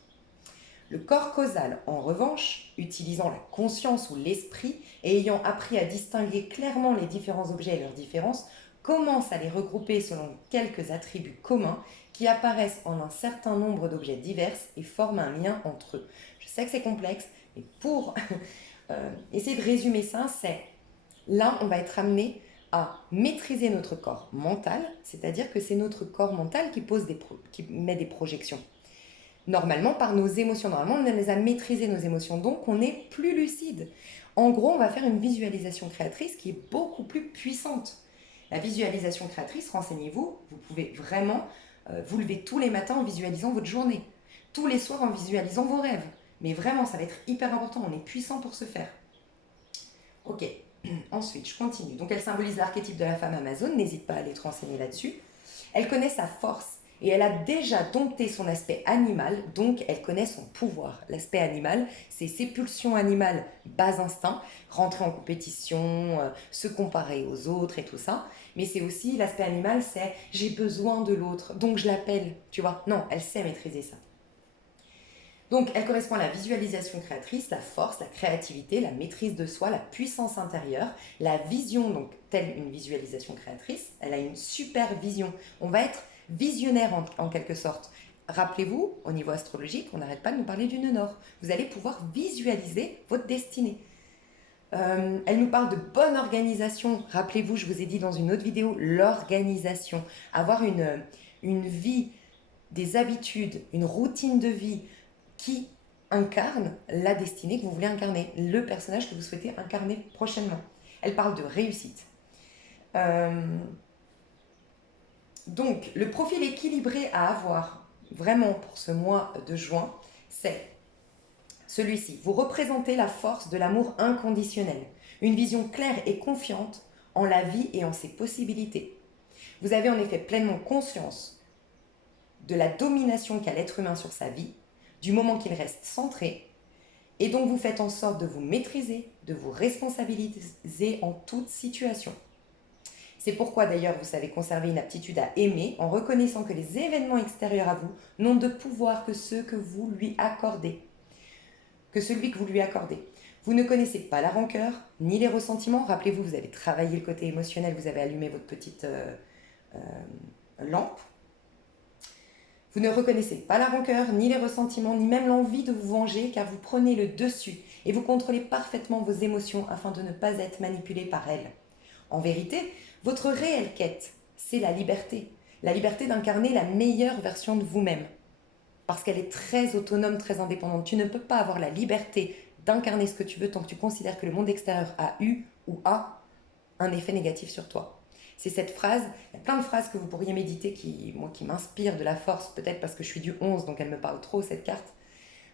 Le corps causal, en revanche, utilisant la conscience ou l'esprit et ayant appris à distinguer clairement les différents objets et leurs différences, commence à les regrouper selon quelques attributs communs qui apparaissent en un certain nombre d'objets divers et forment un lien entre eux. Je sais que c'est complexe, mais pour essayer de résumer ça, c'est là, on va être amené à maîtriser notre corps mental, c'est-à-dire que c'est notre corps mental qui met des projections. Normalement, par nos émotions. Normalement, on les a maîtrisées, nos émotions. Donc, on est plus lucide. En gros, on va faire une visualisation créatrice qui est beaucoup plus puissante. La visualisation créatrice, renseignez-vous, vous pouvez vraiment vous lever tous les matins en visualisant votre journée. Tous les soirs en visualisant vos rêves. Mais vraiment, ça va être hyper important. On est puissant pour ce faire. Ok, ensuite, je continue. Donc, elle symbolise l'archétype de la femme Amazone. N'hésite pas à aller te renseigner là-dessus. Elle connaît sa force. Et elle a déjà dompté son aspect animal, donc elle connaît son pouvoir. L'aspect animal, c'est ses pulsions animales, bas instinct, rentrer en compétition, se comparer aux autres et tout ça. Mais c'est aussi l'aspect animal, c'est j'ai besoin de l'autre, donc je l'appelle, tu vois. Non, elle sait maîtriser ça. Donc elle correspond à la visualisation créatrice, la force, la créativité, la maîtrise de soi, la puissance intérieure, la vision, donc telle une visualisation créatrice, elle a une super vision. On va être visionnaire en quelque sorte. Rappelez-vous, au niveau astrologique, on n'arrête pas de nous parler du nœud nord. Vous allez pouvoir visualiser votre destinée. Elle nous parle de bonne organisation. Rappelez-vous, je vous ai dit dans une autre vidéo, l'organisation. Avoir une vie, des habitudes, une routine de vie qui incarne la destinée que vous voulez incarner, le personnage que vous souhaitez incarner prochainement. Elle parle de réussite. Donc, le profil équilibré à avoir vraiment pour ce mois de juin, c'est celui-ci. Vous représentez la force de l'amour inconditionnel, une vision claire et confiante en la vie et en ses possibilités. Vous avez en effet pleinement conscience de la domination qu'a l'être humain sur sa vie, du moment qu'il reste centré, et donc vous faites en sorte de vous maîtriser, de vous responsabiliser en toute situation. C'est pourquoi d'ailleurs vous savez conserver une aptitude à aimer en reconnaissant que les événements extérieurs à vous n'ont de pouvoir que ceux que vous lui accordez. Que celui que vous lui accordez. Vous ne connaissez pas la rancœur, ni les ressentiments. Rappelez-vous, vous avez travaillé le côté émotionnel, vous avez allumé votre petite lampe. Vous ne reconnaissez pas la rancœur, ni les ressentiments, ni même l'envie de vous venger, car vous prenez le dessus et vous contrôlez parfaitement vos émotions afin de ne pas être manipulé par elles. En vérité, votre réelle quête, c'est la liberté. La liberté d'incarner la meilleure version de vous-même. Parce qu'elle est très autonome, très indépendante. Tu ne peux pas avoir la liberté d'incarner ce que tu veux tant que tu considères que le monde extérieur a eu ou a un effet négatif sur toi. C'est cette phrase, il y a plein de phrases que vous pourriez méditer qui m'inspirent de la force, peut-être parce que je suis du 11, donc elle me parle trop cette carte.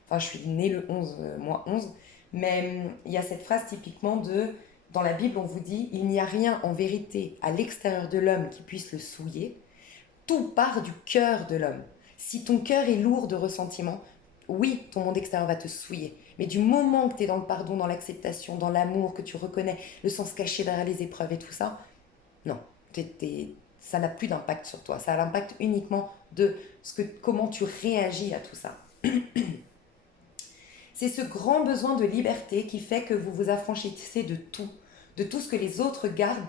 enfin je suis née le 11, mois 11, mais il y a cette phrase typiquement dans la Bible on vous dit, il n'y a rien en vérité à l'extérieur de l'homme qui puisse le souiller, tout part du cœur de l'homme. Si ton cœur est lourd de ressentiment, oui, ton monde extérieur va te souiller. Mais du moment que tu es dans le pardon, dans l'acceptation, dans l'amour, que tu reconnais le sens caché derrière les épreuves et tout ça, non, ça n'a plus d'impact sur toi. Ça a l'impact uniquement de comment tu réagis à tout ça. C'est ce grand besoin de liberté qui fait que vous vous affranchissez de tout ce que les autres gardent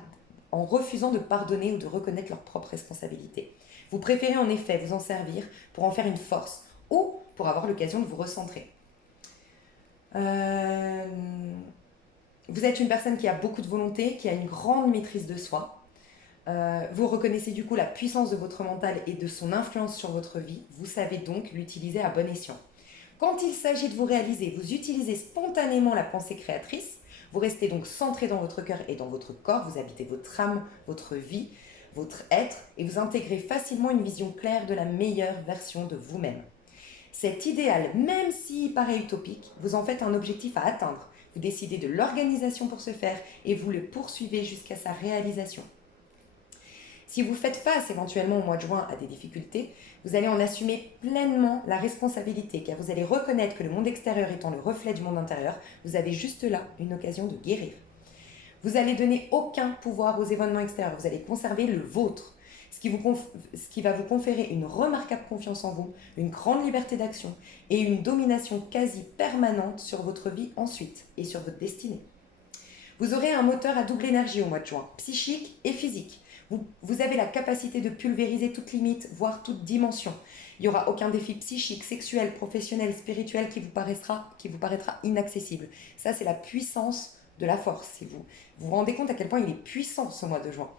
en refusant de pardonner ou de reconnaître leurs propres responsabilités. Vous préférez en effet vous en servir pour en faire une force ou pour avoir l'occasion de vous recentrer. Vous êtes une personne qui a beaucoup de volonté, qui a une grande maîtrise de soi. Vous reconnaissez du coup la puissance de votre mental et de son influence sur votre vie. Vous savez donc l'utiliser à bon escient. Quand il s'agit de vous réaliser, vous utilisez spontanément la pensée créatrice. Vous restez donc centré dans votre cœur et dans votre corps. Vous habitez votre âme, votre vie, votre être et vous intégrez facilement une vision claire de la meilleure version de vous-même. Cet idéal, même s'il paraît utopique, vous en faites un objectif à atteindre. Vous décidez de l'organisation pour ce faire et vous le poursuivez jusqu'à sa réalisation. Si vous faites face éventuellement au mois de juin à des difficultés, vous allez en assumer pleinement la responsabilité car vous allez reconnaître que le monde extérieur étant le reflet du monde intérieur, vous avez juste là une occasion de guérir. Vous n'allez donner aucun pouvoir aux événements extérieurs, vous allez conserver le vôtre, ce qui va vous conférer une remarquable confiance en vous, une grande liberté d'action et une domination quasi permanente sur votre vie ensuite et sur votre destinée. Vous aurez un moteur à double énergie au mois de juin, psychique et physique. Vous avez la capacité de pulvériser toute limite, voire toute dimension. Il n'y aura aucun défi psychique, sexuel, professionnel, spirituel qui vous paraîtra inaccessible. Ça, c'est la puissance de la force. Si vous vous rendez compte à quel point il est puissant ce mois de juin.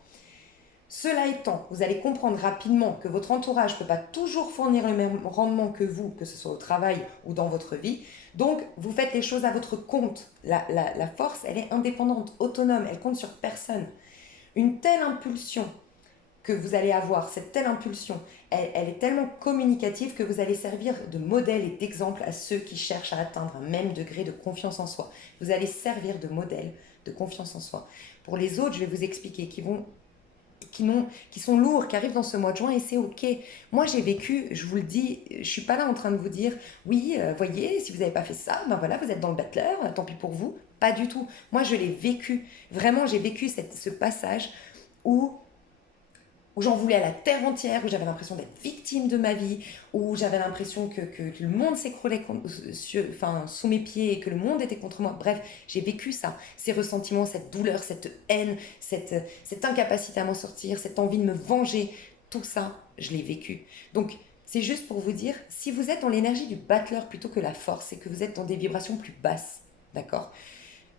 Cela étant, vous allez comprendre rapidement que votre entourage ne peut pas toujours fournir le même rendement que vous, que ce soit au travail ou dans votre vie. Donc, vous faites les choses à votre compte. La force, elle est indépendante, autonome, elle compte sur personne. Une telle impulsion que vous allez avoir, cette telle impulsion, elle est tellement communicative que vous allez servir de modèle et d'exemple à ceux qui cherchent à atteindre un même degré de confiance en soi. Vous allez servir de modèle de confiance en soi. Pour les autres, je vais vous expliquer, qui sont lourds, qui arrivent dans ce mois de juin et c'est ok. Moi j'ai vécu, je vous le dis, je suis pas là en train de vous dire oui, voyez, si vous n'avez pas fait ça, ben voilà, vous êtes dans le battleur, tant pis pour vous. Pas du tout. Moi je l'ai vécu. Vraiment, j'ai vécu ce passage où j'en voulais à la terre entière, où j'avais l'impression d'être victime de ma vie, où j'avais l'impression que le monde s'écroulait sous mes pieds et que le monde était contre moi. Bref, j'ai vécu ça, ces ressentiments, cette douleur, cette haine, cette incapacité à m'en sortir, cette envie de me venger, tout ça, je l'ai vécu. Donc, c'est juste pour vous dire, si vous êtes dans l'énergie du battleur plutôt que la force, c'est que vous êtes dans des vibrations plus basses, d'accord ?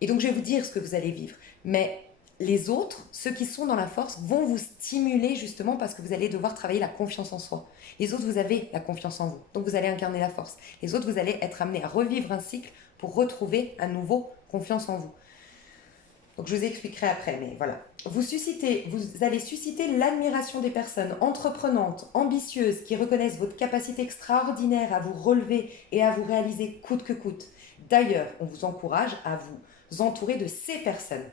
Et donc, je vais vous dire ce que vous allez vivre. Mais les autres, ceux qui sont dans la force, vont vous stimuler justement parce que vous allez devoir travailler la confiance en soi. Les autres, vous avez la confiance en vous. Donc, vous allez incarner la force. Les autres, vous allez être amenés à revivre un cycle pour retrouver à nouveau confiance en vous. Donc, je vous expliquerai après, mais voilà. Vous allez susciter l'admiration des personnes entreprenantes, ambitieuses, qui reconnaissent votre capacité extraordinaire à vous relever et à vous réaliser coûte que coûte. D'ailleurs, on vous encourage à vous entourer de ces personnes.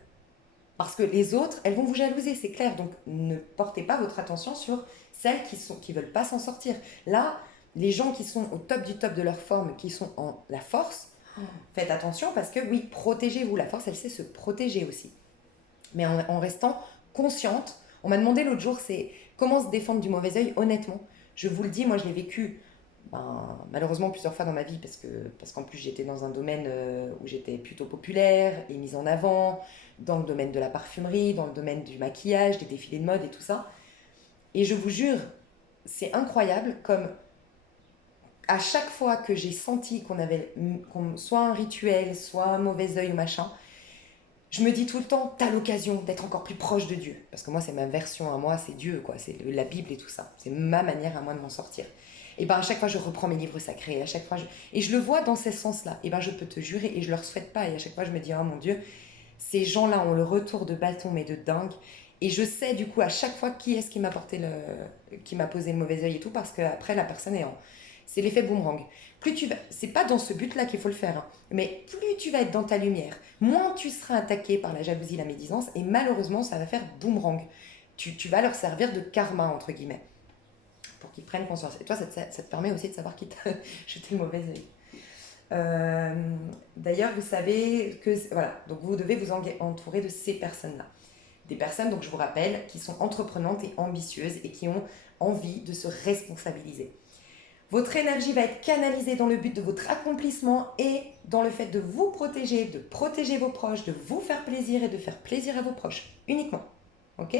Parce que les autres, elles vont vous jalouser, c'est clair. Donc, ne portez pas votre attention sur celles qui veulent pas s'en sortir. Là, les gens qui sont au top du top de leur forme, qui sont en la force, faites attention parce que oui, protégez-vous. La force, elle sait se protéger aussi. Mais en restant consciente. On m'a demandé l'autre jour, c'est comment se défendre du mauvais œil. Honnêtement, je vous le dis, moi je l'ai vécu malheureusement plusieurs fois dans ma vie parce qu'en plus j'étais dans un domaine où j'étais plutôt populaire et mise en avant, dans le domaine de la parfumerie, dans le domaine du maquillage, des défilés de mode et tout ça. Et je vous jure, c'est incroyable comme à chaque fois que j'ai senti qu'on avait soit un rituel, soit un mauvais œil ou machin, je me dis tout le temps, t'as l'occasion d'être encore plus proche de Dieu. Parce que moi, c'est ma version à moi, c'est Dieu, quoi. C'est la Bible et tout ça. C'est ma manière à moi de m'en sortir. Et à chaque fois, je reprends mes livres sacrés. À chaque fois, et je le vois dans ce sens-là. Et je peux te jurer, et je leur souhaite pas. Et à chaque fois, je me dis, oh mon Dieu, ces gens-là ont le retour de bâton, mais de dingue. Et je sais du coup à chaque fois qui est-ce qui m'a qui m'a posé le mauvais œil et tout, parce qu'après, la personne est c'est l'effet boomerang. c'est pas dans ce but-là qu'il faut le faire, hein. Mais plus tu vas être dans ta lumière, moins tu seras attaqué par la jalousie, la médisance, et malheureusement, ça va faire boomerang. Tu vas leur servir de karma, entre guillemets, pour qu'ils prennent conscience. Et toi, ça te permet aussi de savoir qui t'a jeté le mauvais œil. D'ailleurs, vous savez que, voilà, donc vous devez vous entourer de ces personnes-là. Des personnes, donc je vous rappelle, qui sont entreprenantes et ambitieuses et qui ont envie de se responsabiliser. Votre énergie va être canalisée dans le but de votre accomplissement et dans le fait de vous protéger, de protéger vos proches, de vous faire plaisir et de faire plaisir à vos proches, uniquement. Ok ?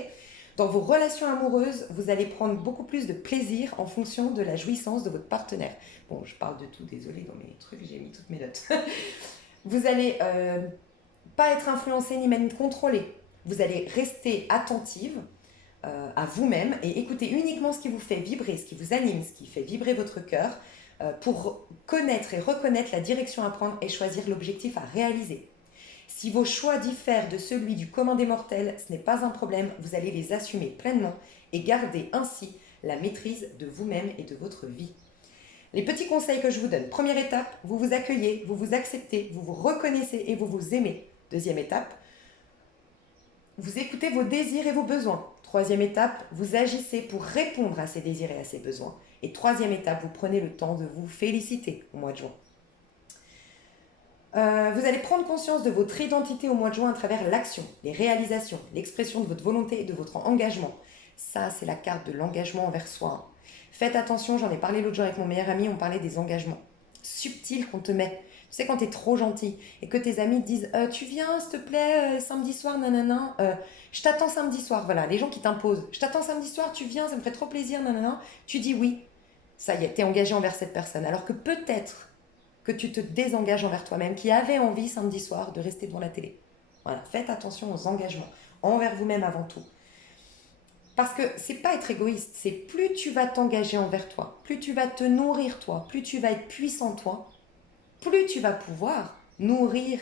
Dans vos relations amoureuses, vous allez prendre beaucoup plus de plaisir en fonction de la jouissance de votre partenaire. Bon, je parle de tout, désolé, dans mes trucs, j'ai mis toutes mes notes. Vous allez pas être influencé ni même contrôlé. Vous allez rester attentive à vous-même et écouter uniquement ce qui vous fait vibrer, ce qui vous anime, ce qui fait vibrer votre cœur pour connaître et reconnaître la direction à prendre et choisir l'objectif à réaliser. Si vos choix diffèrent de celui du commun des mortels, ce n'est pas un problème, vous allez les assumer pleinement et garder ainsi la maîtrise de vous-même et de votre vie. Les petits conseils que je vous donne. Première étape, vous vous accueillez, vous vous acceptez, vous vous reconnaissez et vous vous aimez. Deuxième étape, vous écoutez vos désirs et vos besoins. Troisième étape, vous agissez pour répondre à ces désirs et à ces besoins. Et troisième étape, vous prenez le temps de vous féliciter au mois de juin. Vous allez prendre conscience de votre identité au mois de juin à travers l'action, les réalisations, l'expression de votre volonté et de votre engagement. Ça, c'est la carte de l'engagement envers soi. Faites attention, j'en ai parlé l'autre jour avec mon meilleur ami, on parlait des engagements subtils qu'on te met. Tu sais, quand tu es trop gentil et que tes amis te disent tu viens, s'il te plaît, samedi soir, nanana, je t'attends samedi soir. Voilà, les gens qui t'imposent. Je t'attends samedi soir, tu viens, ça me ferait trop plaisir, nanana. Tu dis oui. Ça y est, tu es engagé envers cette personne. Alors que peut-être que tu te désengages envers toi-même, qui avait envie samedi soir de rester devant la télé. Voilà, faites attention aux engagements, envers vous-même avant tout. Parce que c'est pas être égoïste, c'est plus tu vas t'engager envers toi, plus tu vas te nourrir toi, plus tu vas être puissant toi, plus tu vas pouvoir nourrir,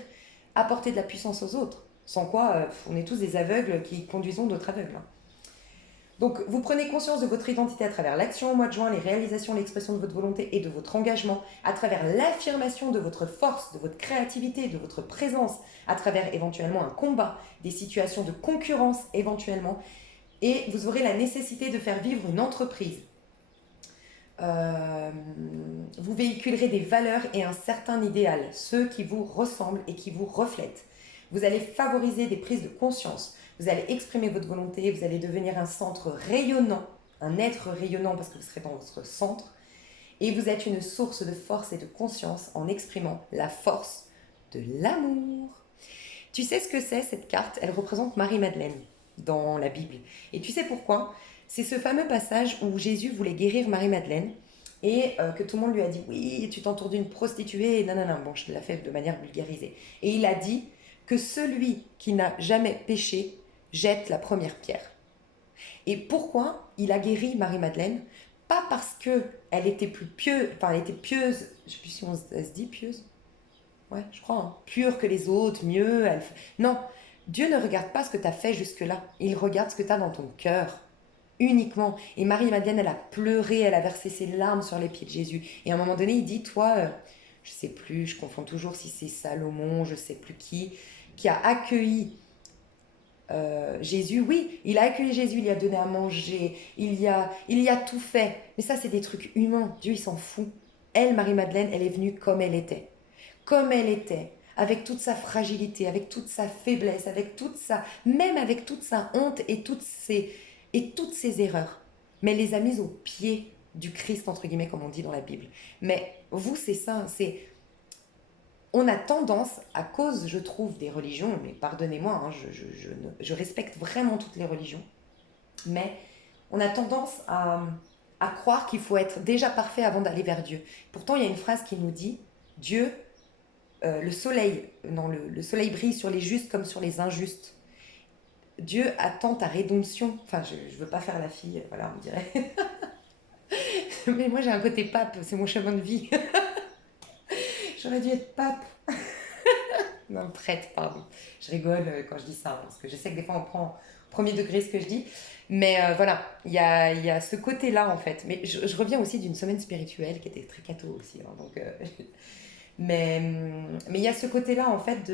apporter de la puissance aux autres. Sans quoi, on est tous des aveugles qui conduisons d'autres aveugles. Donc, vous prenez conscience de votre identité à travers l'action au mois de juin, les réalisations, l'expression de votre volonté et de votre engagement, à travers l'affirmation de votre force, de votre créativité, de votre présence, à travers éventuellement un combat, des situations de concurrence éventuellement, et vous aurez la nécessité de faire vivre une entreprise. Vous véhiculerez des valeurs et un certain idéal, ceux qui vous ressemblent et qui vous reflètent. Vous allez favoriser des prises de conscience. Vous allez exprimer votre volonté, vous allez devenir un centre rayonnant, un être rayonnant parce que vous serez dans votre centre. Et vous êtes une source de force et de conscience en exprimant la force de l'amour. Tu sais ce que c'est cette carte? Elle représente Marie-Madeleine dans la Bible. Et tu sais pourquoi? C'est ce fameux passage où Jésus voulait guérir Marie-Madeleine et que tout le monde lui a dit oui, tu t'entoures d'une prostituée, et nanana. Bon, je te l'ai fait de manière vulgarisée. Et il a dit que celui qui n'a jamais péché jette la première pierre. Et pourquoi il a guéri Marie-Madeleine? Pas parce qu'elle était plus pieuse, enfin elle était pieuse, je ne sais plus si elle se dit pieuse. Ouais, je crois, hein. Pure que les autres, mieux. Non, Dieu ne regarde pas ce que tu as fait jusque-là. Il regarde ce que tu as dans ton cœur, uniquement. Et Marie-Madeleine, elle a pleuré, elle a versé ses larmes sur les pieds de Jésus. Et à un moment donné, il dit, toi, je sais plus, je confonds toujours si c'est Salomon, je sais plus qui a accueilli Jésus. Oui, il a accueilli Jésus, il lui a donné à manger, il y a tout fait. Mais ça, c'est des trucs humains. Dieu, il s'en fout. Elle, Marie-Madeleine, elle est venue comme elle était. Comme elle était, avec toute sa fragilité, avec toute sa faiblesse, même avec toute sa honte et toutes ses erreurs. Mais elle les a mises au pied du Christ, entre guillemets, comme on dit dans la Bible. Mais vous, c'est ça, on a tendance, à cause, je trouve, des religions, mais pardonnez-moi, hein, je respecte vraiment toutes les religions, mais on a tendance à croire qu'il faut être déjà parfait avant d'aller vers Dieu. Pourtant, il y a une phrase qui nous dit, Dieu, le soleil brille sur les justes comme sur les injustes. Dieu attend ta rédemption. Enfin, je ne veux pas faire la fille, voilà, on dirait. Mais moi, j'ai un côté pape, c'est mon chemin de vie. J'aurais dû être pape. Non, prêtre, pardon. Je rigole quand je dis ça, parce que je sais que des fois, premier degré ce que je dis. Mais voilà, il y a ce côté-là en fait. Mais je reviens aussi d'une semaine spirituelle qui était très catho aussi. Hein, donc, mais il y a ce côté-là en fait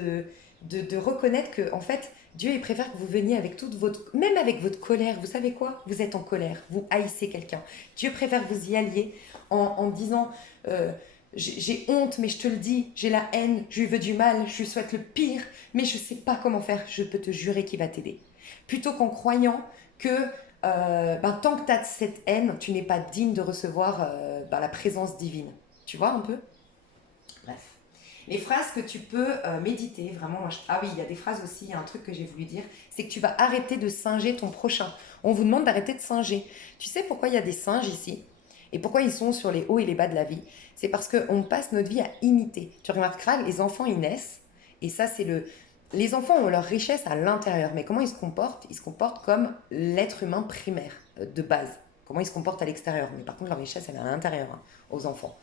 de reconnaître que en fait, Dieu il préfère que vous veniez avec toute votre... Même avec votre colère, vous savez quoi? Vous êtes en colère, vous haïssez quelqu'un. Dieu préfère que vous y alliez en disant... j'ai honte, mais je te le dis, j'ai la haine, je lui veux du mal, je lui souhaite le pire, mais je ne sais pas comment faire, je peux te jurer qu'il va t'aider. Plutôt qu'en croyant que tant que tu as cette haine, tu n'es pas digne de recevoir la présence divine. Tu vois un peu? Bref. Les phrases que tu peux méditer, vraiment. Ah oui, il y a des phrases aussi, il y a un truc que j'ai voulu dire, c'est que tu vas arrêter de singer ton prochain. On vous demande d'arrêter de singer. Tu sais pourquoi il y a des singes ici? Et pourquoi ils sont sur les hauts et les bas de la vie? C'est parce qu'on passe notre vie à imiter. Tu remarqueras, les enfants, ils naissent, et ça, c'est le... Les enfants ont leur richesse à l'intérieur, mais comment ils se comportent? Ils se comportent comme l'être humain primaire, de base. Comment ils se comportent à l'extérieur? Mais par contre, leur richesse, elle est à l'intérieur, hein, aux enfants.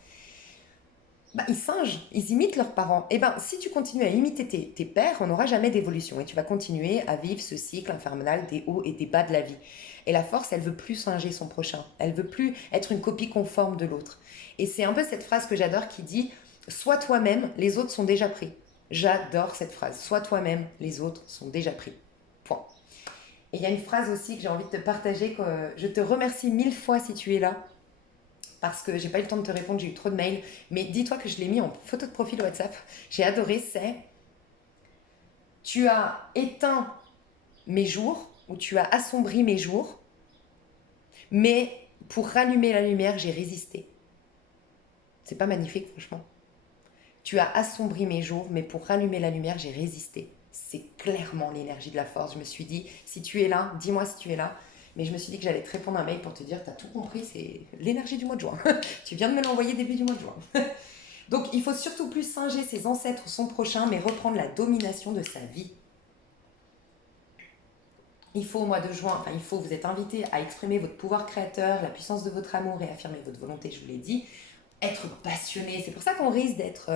Ils singent, ils imitent leurs parents. Et si tu continues à imiter tes pères, on n'aura jamais d'évolution. Et tu vas continuer à vivre ce cycle infernal des hauts et des bas de la vie. Et la force, elle veut plus singer son prochain. Elle veut plus être une copie conforme de l'autre. Et c'est un peu cette phrase que j'adore qui dit « Sois toi-même, les autres sont déjà pris ». J'adore cette phrase. « Sois toi-même, les autres sont déjà pris ». Point. Et il y a une phrase aussi que j'ai envie de te partager. Que je te remercie 1000 fois si tu es là. Parce que j'ai pas eu le temps de te répondre, j'ai eu trop de mails. Mais dis-toi que je l'ai mis en photo de profil WhatsApp. J'ai adoré, c'est « Tu as éteint mes jours » ou « Tu as assombri mes jours », mais pour rallumer la lumière, j'ai résisté. C'est pas magnifique, franchement. Tu as assombri mes jours, mais pour rallumer la lumière, j'ai résisté. C'est clairement l'énergie de la force. Je me suis dit, si tu es là, dis-moi si tu es là. Mais je me suis dit que j'allais te répondre un mail pour te dire, t'as tout compris, c'est l'énergie du mois de juin. Tu viens de me l'envoyer début du mois de juin. Donc, il faut surtout plus singer ses ancêtres, son prochain, mais reprendre la domination de sa vie. Il faut au mois de juin, vous êtes invité à exprimer votre pouvoir créateur, la puissance de votre amour et affirmer votre volonté, je vous l'ai dit. Être passionné, c'est pour ça qu'on risque d'être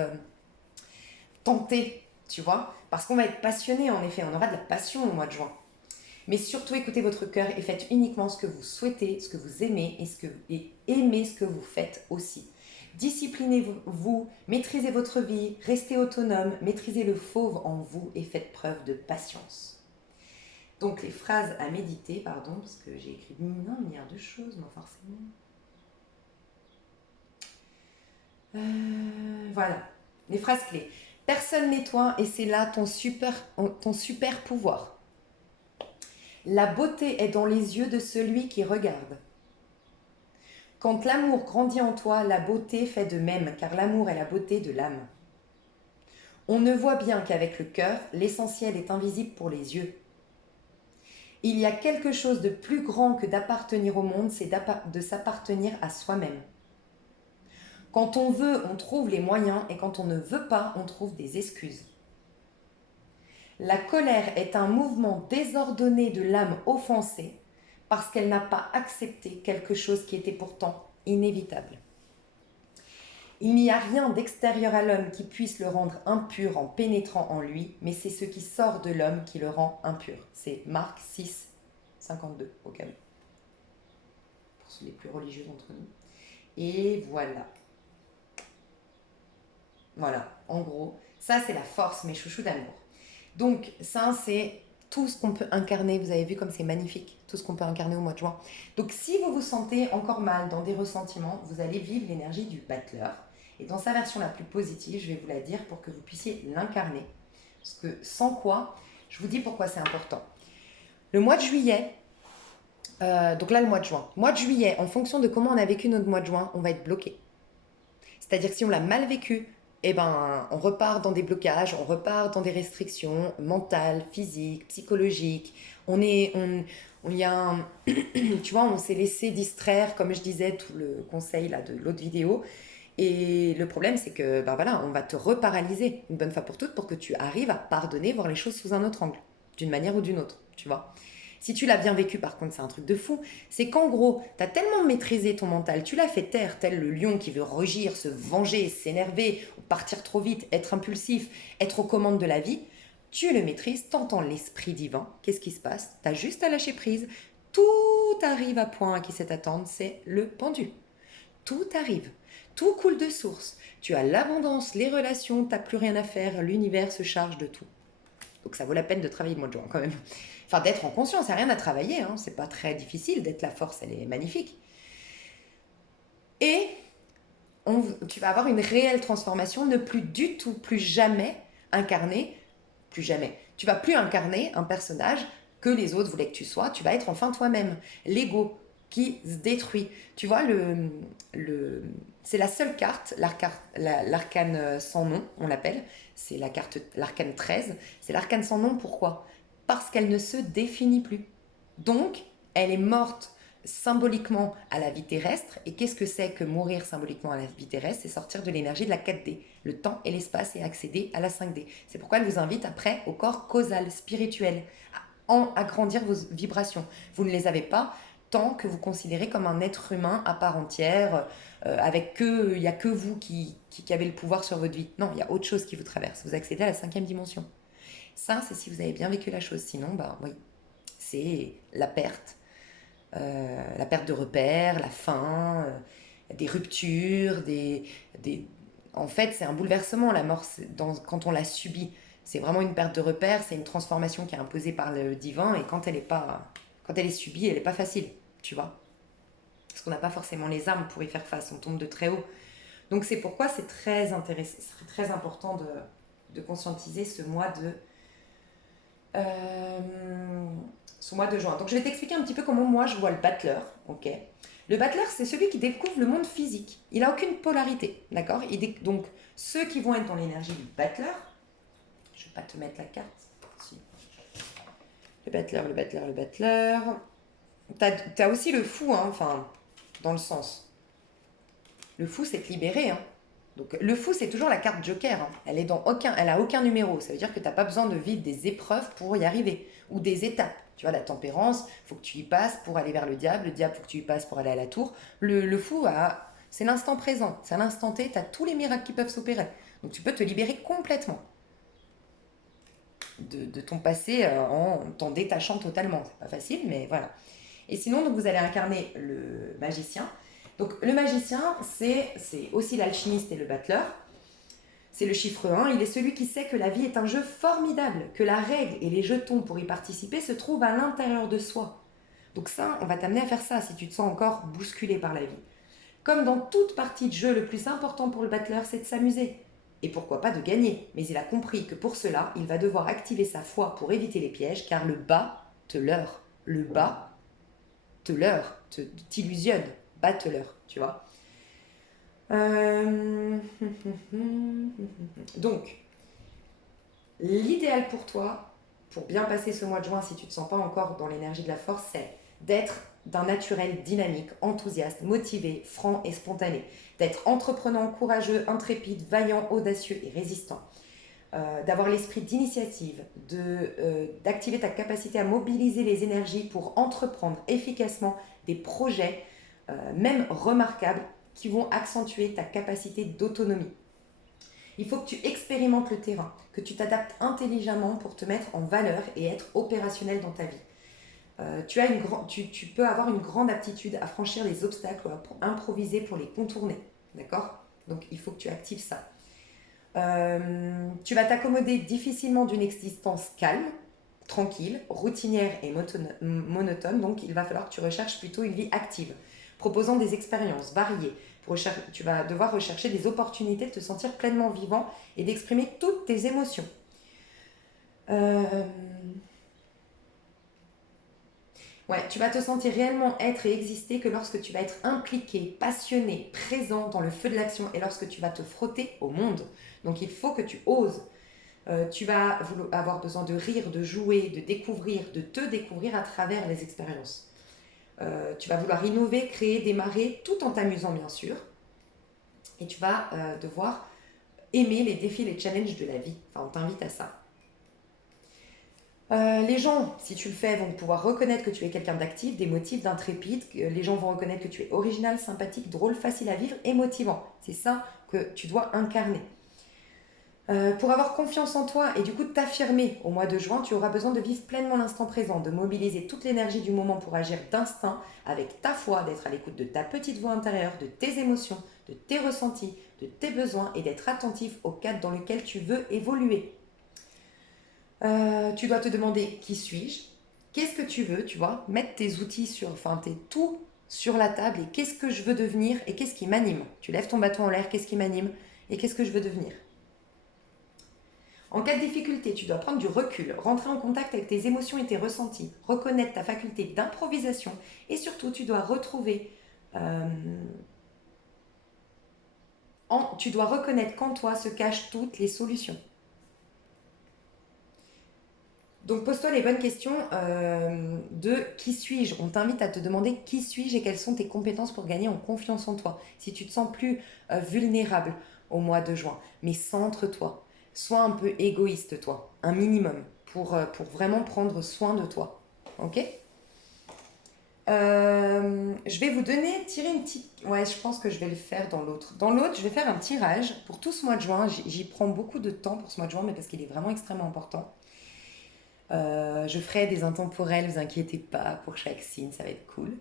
tenté, tu vois, parce qu'on va être passionné en effet, on aura de la passion au mois de juin. Mais surtout écoutez votre cœur et faites uniquement ce que vous souhaitez, ce que vous aimez et aimez ce que vous faites aussi. Disciplinez-vous, maîtrisez votre vie, restez autonome, maîtrisez le fauve en vous et faites preuve de patience. Donc les phrases à méditer, pardon, parce que j'ai écrit un milliard de choses, moi forcément. Voilà, les phrases clés. Personne n'est toi et c'est là ton super pouvoir. La beauté est dans les yeux de celui qui regarde. Quand l'amour grandit en toi, la beauté fait de même, car l'amour est la beauté de l'âme. On ne voit bien qu'avec le cœur, l'essentiel est invisible pour les yeux. Il y a quelque chose de plus grand que d'appartenir au monde, c'est de s'appartenir à soi-même. Quand on veut, on trouve les moyens, et quand on ne veut pas, on trouve des excuses. La colère est un mouvement désordonné de l'âme offensée parce qu'elle n'a pas accepté quelque chose qui était pourtant inévitable. Il n'y a rien d'extérieur à l'homme qui puisse le rendre impur en pénétrant en lui, mais c'est ce qui sort de l'homme qui le rend impur. C'est Marc 6, 52, au cas où. Pour ceux les plus religieux d'entre nous. Et voilà. Voilà, en gros, ça c'est la force, mes chouchous d'amour. Donc ça c'est tout ce qu'on peut incarner, vous avez vu comme c'est magnifique, tout ce qu'on peut incarner au mois de juin. Donc si vous vous sentez encore mal dans des ressentiments, vous allez vivre l'énergie du battleur. Et dans sa version la plus positive, je vais vous la dire pour que vous puissiez l'incarner. Parce que sans quoi, je vous dis pourquoi c'est important. Le mois de juillet, donc là le mois de juin. Mois de juillet, en fonction de comment on a vécu notre mois de juin, on va être bloqué. C'est-à-dire que si on l'a mal vécu, on repart dans des blocages, on repart dans des restrictions mentales, physiques, psychologiques. Tu vois, on s'est laissé distraire, comme je disais, tout le conseil là, de l'autre vidéo. Et le problème, c'est que on va te reparalyser une bonne fois pour toutes pour que tu arrives à pardonner, voir les choses sous un autre angle, d'une manière ou d'une autre, tu vois. Si tu l'as bien vécu, par contre, c'est un truc de fou. C'est qu'en gros, tu as tellement maîtrisé ton mental, tu l'as fait taire, tel le lion qui veut rugir, se venger, s'énerver, partir trop vite, être impulsif, être aux commandes de la vie. tu le maîtrises, t'entends l'esprit divin. Qu'est-ce qui se passe? Tu as juste à lâcher prise. Tout arrive à point à qui sait attendre, c'est le pendu. Tout arrive. Tout coule de source. Tu as l'abondance, les relations, tu n'as plus rien à faire. L'univers se charge de tout. Donc ça vaut la peine de travailler le mois de juin quand même. Enfin, d'être en conscience, il n'y a rien à travailler. Hein. C'est pas très difficile d'être la force, elle est magnifique. Et tu vas avoir une réelle transformation, ne plus du tout, plus jamais incarner, plus jamais. Tu vas plus incarner un personnage que les autres voulaient que tu sois. Tu vas être enfin toi-même. L'ego qui se détruit. Tu vois, c'est la seule carte, l'arcane sans nom, on l'appelle. C'est l'arcane 13. C'est l'arcane sans nom, pourquoi? Parce qu'elle ne se définit plus. Donc, elle est morte symboliquement à la vie terrestre. Et qu'est-ce que c'est que mourir symboliquement à la vie terrestre? C'est sortir de l'énergie de la 4D, le temps et l'espace, et accéder à la 5D. C'est pourquoi elle vous invite après au corps causal, spirituel, à agrandir vos vibrations. Vous ne les avez pas tant que vous considérez comme un être humain à part entière, il n'y a que vous qui avez le pouvoir sur votre vie. Non, il y a autre chose qui vous traverse. Vous accédez à la 5e dimension. Ça, c'est si vous avez bien vécu la chose. Sinon, bah oui, c'est la perte de repères, la fin, des ruptures, En fait, c'est un bouleversement, la mort, quand on la subit. C'est vraiment une perte de repères, c'est une transformation qui est imposée par le divin, et quand elle est subie, elle n'est pas facile, tu vois. Parce qu'on n'a pas forcément les armes pour y faire face, on tombe de très haut. Donc c'est pourquoi c'est très intéressant, c'est très important de conscientiser euh, ce mois de juin. Donc je vais t'expliquer un petit peu comment moi je vois le battleur, ok. Le battleur, c'est celui qui découvre le monde physique. Il n'a aucune polarité, d'accord. Donc ceux qui vont être dans l'énergie du battleur, je ne vais pas te mettre la carte, si. Le battleur. T'as aussi le fou, hein, enfin, dans le sens. Le fou, c'est te libérer, hein. Donc le fou, c'est toujours la carte joker, hein. Elle a aucun numéro. Ça veut dire que tu n'as pas besoin de vivre des épreuves pour y arriver, ou des étapes. Tu vois, la tempérance, il faut que tu y passes pour aller vers le diable, il faut que tu y passes pour aller à la tour. Le fou, c'est l'instant présent, c'est à l'instant T, tu as tous les miracles qui peuvent s'opérer. Donc tu peux te libérer complètement de ton passé en t'en détachant totalement. C'est pas facile, mais voilà. Et sinon, donc, vous allez incarner le magicien. Donc le magicien, c'est aussi l'alchimiste et le battleur. C'est le chiffre 1, il est celui qui sait que la vie est un jeu formidable, que la règle et les jetons pour y participer se trouvent à l'intérieur de soi. Donc ça, on va t'amener à faire ça si tu te sens encore bousculé par la vie. Comme dans toute partie de jeu, le plus important pour le battleur, c'est de s'amuser. Et pourquoi pas de gagner. Mais il a compris que pour cela, il va devoir activer sa foi pour éviter les pièges, car le bas te leurre. Le bas te leurre, t'illusionne, battleur, tu vois. Donc, l'idéal pour toi, pour bien passer ce mois de juin, si tu ne te sens pas encore dans l'énergie de la force, c'est d'être d'un naturel dynamique, enthousiaste, motivé, franc et spontané. D'être entreprenant, courageux, intrépide, vaillant, audacieux et résistant. D'avoir l'esprit d'initiative, d'activer ta capacité à mobiliser les énergies pour entreprendre efficacement des projets, même remarquables, qui vont accentuer ta capacité d'autonomie. Il faut que tu expérimentes le terrain, que tu t'adaptes intelligemment pour te mettre en valeur et être opérationnel dans ta vie. Tu peux avoir une grande aptitude à franchir les obstacles ou à improviser pour les contourner. D'accord? Donc il faut que tu actives ça. Tu vas t'accommoder difficilement d'une existence calme, tranquille, routinière et monotone. Donc il va falloir que tu recherches plutôt une vie active, proposant des expériences variées. Tu vas devoir rechercher des opportunités de te sentir pleinement vivant et d'exprimer toutes tes émotions. Ouais, tu vas te sentir réellement être et exister que lorsque tu vas être impliqué, passionné, présent dans le feu de l'action et lorsque tu vas te frotter au monde. Donc il faut que tu oses. Tu vas avoir besoin de rire, de jouer, de te découvrir à travers les expériences. Tu vas vouloir innover, créer, démarrer, tout en t'amusant bien sûr. Et tu vas devoir aimer les défis, les challenges de la vie. Enfin, on t'invite à ça. Les gens, si tu le fais, vont pouvoir reconnaître que tu es quelqu'un d'actif, d'émotif, d'intrépide. Les gens vont reconnaître que tu es original, sympathique, drôle, facile à vivre et motivant. C'est ça que tu dois incarner. Pour avoir confiance en toi et du coup t'affirmer au mois de juin, tu auras besoin de vivre pleinement l'instant présent, de mobiliser toute l'énergie du moment pour agir d'instinct, avec ta foi, d'être à l'écoute de ta petite voix intérieure, de tes émotions, de tes ressentis, de tes besoins et d'être attentif au cadre dans lequel tu veux évoluer. Tu dois te demander qui suis-je, qu'est-ce que tu veux, tu vois, mettre tes outils sur, enfin tes tout sur la table et qu'est-ce que je veux devenir et qu'est-ce qui m'anime. Tu lèves ton bâton en l'air, qu'est-ce qui m'anime et qu'est-ce que je veux devenir. En cas de difficulté, tu dois prendre du recul, rentrer en contact avec tes émotions et tes ressentis, reconnaître ta faculté d'improvisation et surtout, tu dois retrouver, tu dois reconnaître qu'en toi se cachent toutes les solutions. Donc pose-toi les bonnes questions de qui suis-je. On t'invite à te demander qui suis-je et quelles sont tes compétences pour gagner en confiance en toi. Si tu te sens plus vulnérable au mois de juin, mais centre-toi. Sois un peu égoïste, toi, un minimum, pour vraiment prendre soin de toi. Ok. Je vais vous donner, tirer une petite... Ouais, je pense que je vais le faire dans l'autre. Dans l'autre, je vais faire un tirage pour tout ce mois de juin. J'y prends beaucoup de temps pour ce mois de juin, mais parce qu'il est vraiment extrêmement important. Je ferai des intemporels, vous inquiétez pas, pour chaque signe, ça va être cool.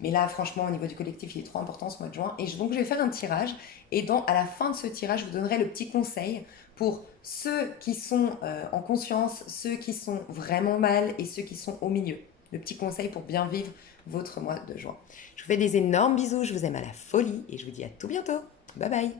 Mais là, franchement, au niveau du collectif, il est trop important ce mois de juin. Et donc, je vais faire un tirage. Et à la fin de ce tirage, je vous donnerai le petit conseil pour ceux qui sont en conscience, ceux qui sont vraiment mal et ceux qui sont au milieu. Le petit conseil pour bien vivre votre mois de juin. Je vous fais des énormes bisous, je vous aime à la folie et je vous dis à tout bientôt. Bye bye.